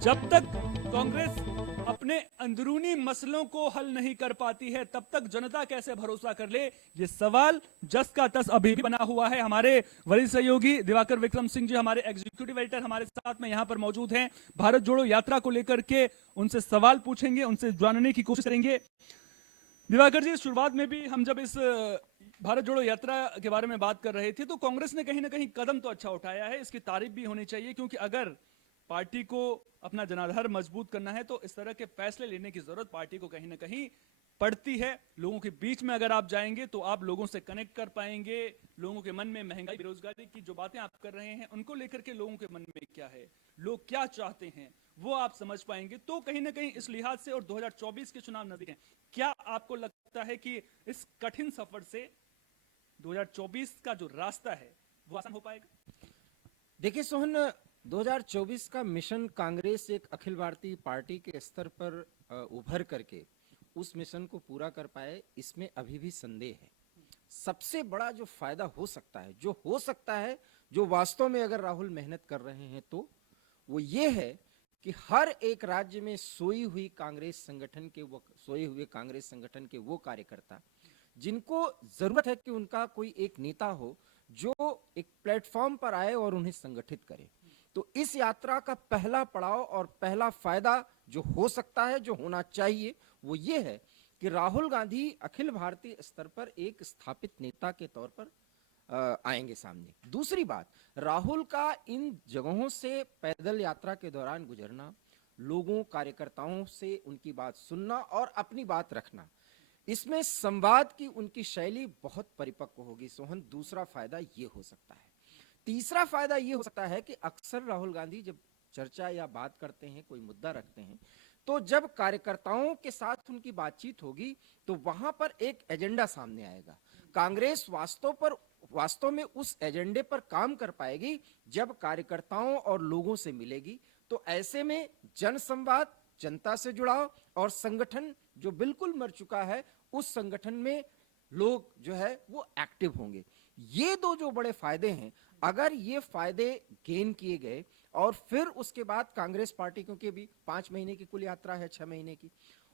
जब तक कांग्रेस अपने अंदरूनी मसलों को हल नहीं कर पाती है तब तक जनता कैसे भरोसा कर ले? ये सवाल जस का तस अभी भी बना हुआ है। हमारे वरिष्ठ सहयोगी दिवाकर विक्रम सिंह जी, हमारे एग्जीक्यूटिव एडिटर हमारे साथ में यहां पर मौजूद हैं। भारत जोड़ो यात्रा को लेकर के उनसे सवाल पूछेंगे, उनसे जानने की कोशिश करेंगे। दिवाकर जी, शुरुआत में भी हम जब इस भारत जोड़ो यात्रा के बारे में बात कर रहे थे तो कांग्रेस ने कहीं ना कहीं कदम तो अच्छा उठाया है, इसकी तारीफ भी होनी चाहिए, क्योंकि अगर पार्टी को अपना जनाधार मजबूत करना है तो इस तरह के फैसले लेने की जरूरत पार्टी को कहीं ना कहीं पड़ती है। लोगों के बीच में अगर आप जाएंगे तो आप लोगों से कनेक्ट कर पाएंगे। लोगों के मन में महंगाई, बेरोजगारी की जो बातें आप कर रहे हैं उनको लेकर के लोगों के मन में क्या है, लोग क्या चाहते हैं, वो आप समझ पाएंगे। तो कहीं ना कहीं इस लिहाज से, और 2024 के चुनाव नजदीक हैं, क्या आपको लगता है कि इस कठिन सफर से 2024 का जो रास्ता है वो आसान हो पाएगा? देखिए सोहन, 2024 का मिशन कांग्रेस एक अखिल भारतीय पार्टी के स्तर पर उभर करके उस मिशन को पूरा कर पाए, इसमें अभी भी संदेह है। सबसे बड़ा जो फायदा हो सकता है, जो वास्तव में अगर राहुल मेहनत कर रहे हैं तो वो ये है कि हर एक राज्य में सोए हुए कांग्रेस संगठन के वो कार्यकर्ता जिनको जरूरत है कि उनका कोई एक नेता हो जो एक प्लेटफॉर्म पर आए और उन्हें संगठित करे। तो इस यात्रा का पहला पड़ाव और पहला फायदा जो हो सकता है, जो होना चाहिए, वो ये है कि राहुल गांधी अखिल भारतीय स्तर पर एक स्थापित नेता के तौर पर आएंगे सामने। दूसरी बात, राहुल का इन जगहों से पैदल यात्रा के दौरान गुजरना, लोगों कार्यकर्ताओं से उनकी बात सुनना और अपनी बात रखना, इसमें संवाद की उनकी शैली बहुत परिपक्व होगी सोहन। दूसरा फायदा ये हो सकता है। तीसरा फायदा ये हो सकता है कि अक्सर राहुल गांधी जब चर्चा या बात करते हैं, कोई मुद्दा रखते हैं, तो जब कार्यकर्ताओं के साथ उनकी बातचीत होगी तो वहां पर एक एजेंडा सामने आएगा। कांग्रेस वास्तव में उस एजेंडे पर काम कर पाएगी जब कार्यकर्ताओं और लोगों से मिलेगी। तो ऐसे में जनसंवाद, जनता से जुड़ाव और संगठन जो बिल्कुल मर चुका है, उस संगठन में लोग जो है वो एक्टिव होंगे। ये दो जो बड़े फायदे हैं, अगर ये फायदे गेन किए गए और फिर उसके बाद कांग्रेस पार्टी, क्योंकि अभी 5 महीने की कुल यात्रा है, 6 महीने की,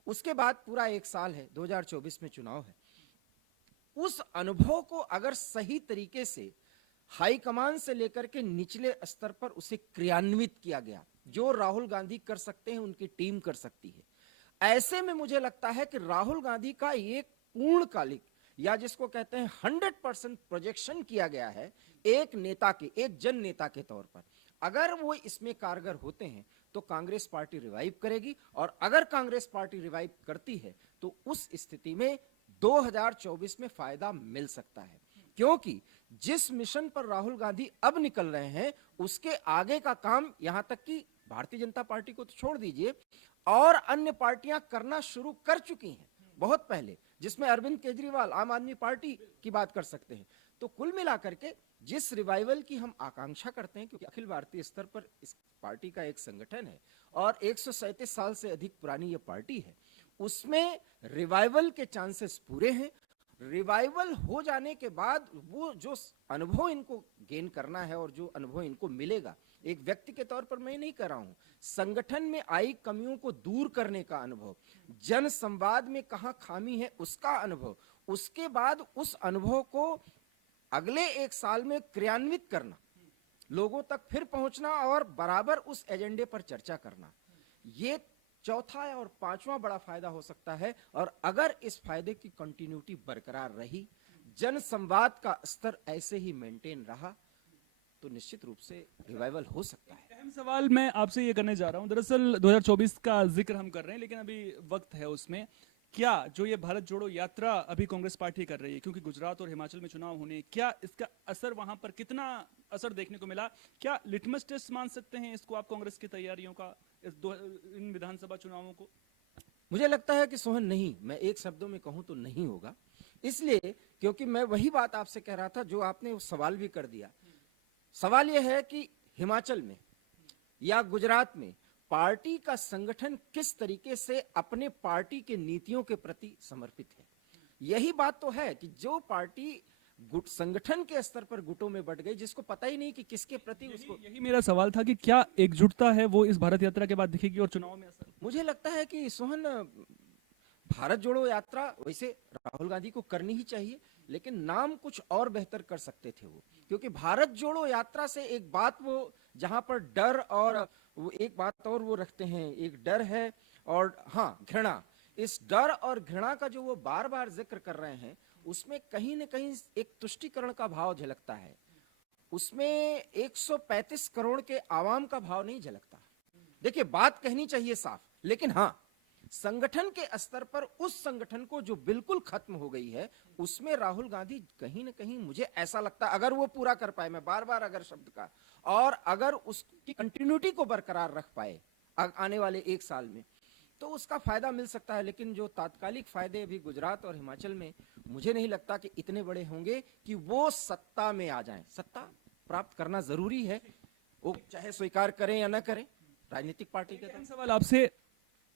उसके बाद पूरा 1 साल है, 2024 में चुनाव है, उस अनुभव को अगर सही तरीके से हाईकमान से लेकर के निचले स्तर पर उसे क्रियान्वित किया गया, जो राहुल गांधी कर सकते हैं उनकी टीम कर सकती है, ऐसे में मुझे लगता है कि राहुल गांधी का एक पूर्णकालिक या जिसको कहते हैं 100% प्रोजेक्शन किया गया है एक नेता के, एक जन नेता के तौर पर। अगर वो इसमें कारगर होते हैं तो कांग्रेस पार्टी रिवाइव करेगी, और अगर कांग्रेस पार्टी रिवाइव करती है तो उस स्थिति में 2024 में फायदा मिल सकता है। क्योंकि जिस मिशन पर राहुल गांधी अब निकल रहे हैं उसके आगे का काम, यहां तक कि भारतीय जनता पार्टी को तो छोड़ दीजिए, और अन्य पार्टियां करना शुरू कर चुकी हैं बहुत पहले, जिसमें अरविंद केजरीवाल, आम आदमी पार्टी की बात कर सकते हैं। तो कुल मिलाकर के जिस रिवाइवल की हम आकांक्षा करते हैं, क्योंकि अखिल भारतीय स्तर पर इस पार्टी का एक संगठन है और 137 साल से अधिक पुरानी ये पार्टी है, उसमें रिवाइवल के चांसेस पूरे हैं। रिवाइवल हो जाने के बाद वो जो अनुभव इनको गेन करना है और जो अनुभव इनको मिलेगा, एक व्यक्ति के तौर पर मैं नहीं कर रहा हूं, संगठन में आई कमियों को दूर करने का अनुभव, जन संवाद में कहां खामी है उसका अनुभव, उसके बाद उस अनुभव को अगले 1 साल में क्रियान्वित करना, लोगों तक फिर पहुंचना और बराबर उस एजेंडे पर चर्चा करना, ये चौथा और पांचवा बड़ा फायदा हो सकता है। और अगर इस फायदे की कंटिन्यूटी बरकरार रही, जन संवाद का स्तर ऐसे ही मेंटेन रहा, तो निश्चित रूप से रिवाइवल हो सकता है। अहम सवाल मैं आपसे ये करने जा रहा हूं, दरअसल 2024 का जिक्र हम कर रहे हैं लेकिन अभी वक्त है उसमें, क्या जो ये भारत जोड़ो यात्रा अभी कांग्रेस पार्टी कर रही है, क्योंकि गुजरात और हिमाचल में चुनाव होने, क्या इसका असर वहां पर कितना असर देखने को मिला? क्या लिटमस टेस्ट मान सकते हैं इसको आप कांग्रेस की तैयारियों का, इन विधानसभा चुनावों को? मुझे लगता है कि सोहन नहीं, मैं एक शब्दों में कहूं तो नहीं होगा, इसलिए क्योंकि मैं वही बात आपसे कह रहा था जो आपने सवाल भी कर दिया। सवाल यह है कि हिमाचल में या गुजरात में पार्टी का संगठन किस तरीके से अपने पार्टी के नीतियों के प्रति समर्पित है। यही बात तो है कि जो पार्टी संगठन के स्तर पर गुटों में बट गई, जिसको पता ही नहीं कि किसके प्रति उसको, यही मेरा सवाल था कि क्या एकजुटता है वो इस भारत यात्रा के बाद दिखेगी और चुनाव में असर? मुझे लगता है कि सोहन, भारत जोड़ो यात्रा वैसे राहुल गांधी को करनी ही चाहिए, लेकिन नाम कुछ और बेहतर कर सकते थे वो, क्योंकि भारत जोड़ो यात्रा से एक बात वो, जहां पर डर और वो एक बात और वो रखते हैं, एक डर है और हाँ घृणा, इस डर और घृणा का जो वो बार बार जिक्र कर रहे हैं, उसमें कहीं न कहीं एक तुष्टीकरण का भाव झलकता है, उसमें 135 करोड़ के आवाम का भाव नहीं झलकता। देखिए बात कहनी चाहिए साफ, लेकिन हाँ संगठन के स्तर पर उस संगठन को जो बिल्कुल खत्म हो गई है, उसमें राहुल गांधी कहीं ना कहीं, मुझे ऐसा लगता है, अगर वो पूरा कर पाए, मैं बार बार अगर शब्द का, और अगर उसकी कंटिन्यूटी को बरकरार रख पाए आने वाले 1 साल में, तो उसका फायदा मिल सकता है। लेकिन जो तात्कालिक फायदे अभी गुजरात और हिमाचल में, मुझे नहीं लगता कि इतने बड़े होंगे कि वो सत्ता में आ जाएं। सत्ता प्राप्त करना जरूरी है, वो चाहे स्वीकार करें या ना करें, राजनीतिक पार्टी के अहम सवाल आपसे,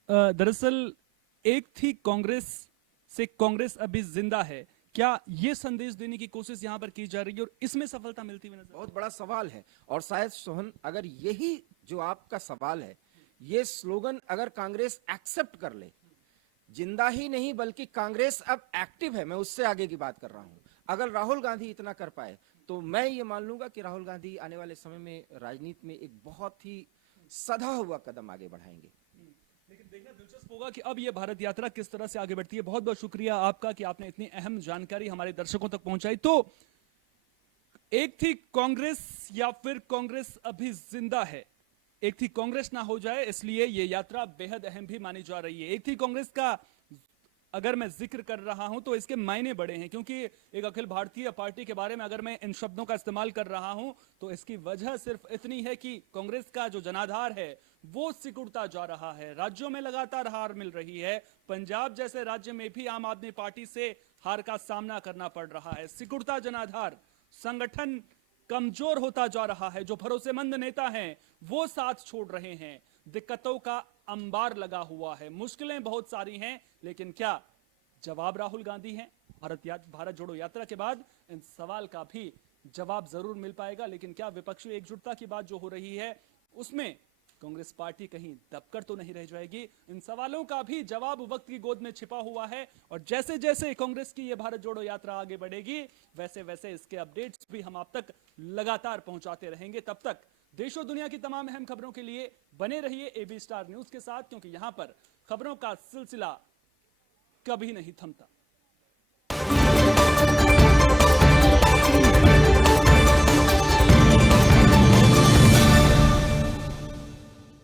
दरअसल एक थी कांग्रेस से कांग्रेस अभी जिंदा है, क्या ये संदेश देने की कोशिश यहां पर की जा रही है और इसमें सफलता मिलती हुई नजर? बहुत बड़ा सवाल है। और शायद सोहन, अगर यही जो आपका सवाल है, ये स्लोगन अगर कांग्रेस एक्सेप्ट कर ले, जिंदा ही नहीं बल्कि कांग्रेस अब एक्टिव है, मैं उससे आगे की बात कर रहा हूं, अगर राहुल गांधी इतना कर पाए, तो मैं ये मान लूंगा कि राहुल गांधी आने वाले समय में राजनीति में एक बहुत ही सधा हुआ कदम आगे बढ़ाएंगे। लेकिन देखना दिलचस्प होगा कि अब ये भारत यात्रा किस तरह से आगे बढ़ती है। बहुत बहुत शुक्रिया आपका कि आपने इतनी अहम जानकारी हमारे दर्शकों तक पहुंचाई। तो एक थी कांग्रेस या फिर कांग्रेस अभी जिंदा है, एक थी कांग्रेस ना हो जाए, इसलिए ये यात्रा बेहद अहम भी मानी जा रही है। एक थी कांग्रेस का अगर मैं जिक्र कर रहा हूं तो इसके मायने बड़े हैं, क्योंकि एक अखिल भारतीय पार्टी के बारे में अगर मैं इन शब्दों का इस्तेमाल कर रहा हूं तो इसकी वजह सिर्फ इतनी है कि कांग्रेस का जो जनाधार है वो सिकुड़ता जा रहा है, राज्यों में लगातार हार मिल रही है। पंजाब जैसे राज्य में भी आम आदमी पार्टी से हार का सामना करना पड़ रहा है। सिकुड़ता जनाधार, संगठन कमजोर होता जा रहा है, जो भरोसेमंद नेता हैं वो साथ छोड़ रहे हैं, दिक्कतों का अंबार लगा हुआ है, मुश्किलें बहुत सारी हैं, लेकिन क्या जवाब राहुल गांधी हैं? भारत जोड़ो यात्रा के बाद इन सवाल का भी जवाब जरूर मिल पाएगा। लेकिन क्या विपक्षी एकजुटता की बात जो हो रही है उसमें कांग्रेस पार्टी कहीं दबकर तो नहीं रह जाएगी? इन सवालों का भी जवाब वक्त की गोद में छिपा हुआ है, और जैसे जैसे कांग्रेस की यह भारत जोड़ो यात्रा आगे बढ़ेगी वैसे वैसे इसके अपडेट्स भी हम आप तक लगातार पहुंचाते रहेंगे। तब तक देश और दुनिया की तमाम अहम खबरों के लिए बने रहिए AB स्टार न्यूज के साथ, क्योंकि यहां पर खबरों का सिलसिला कभी नहीं थमता।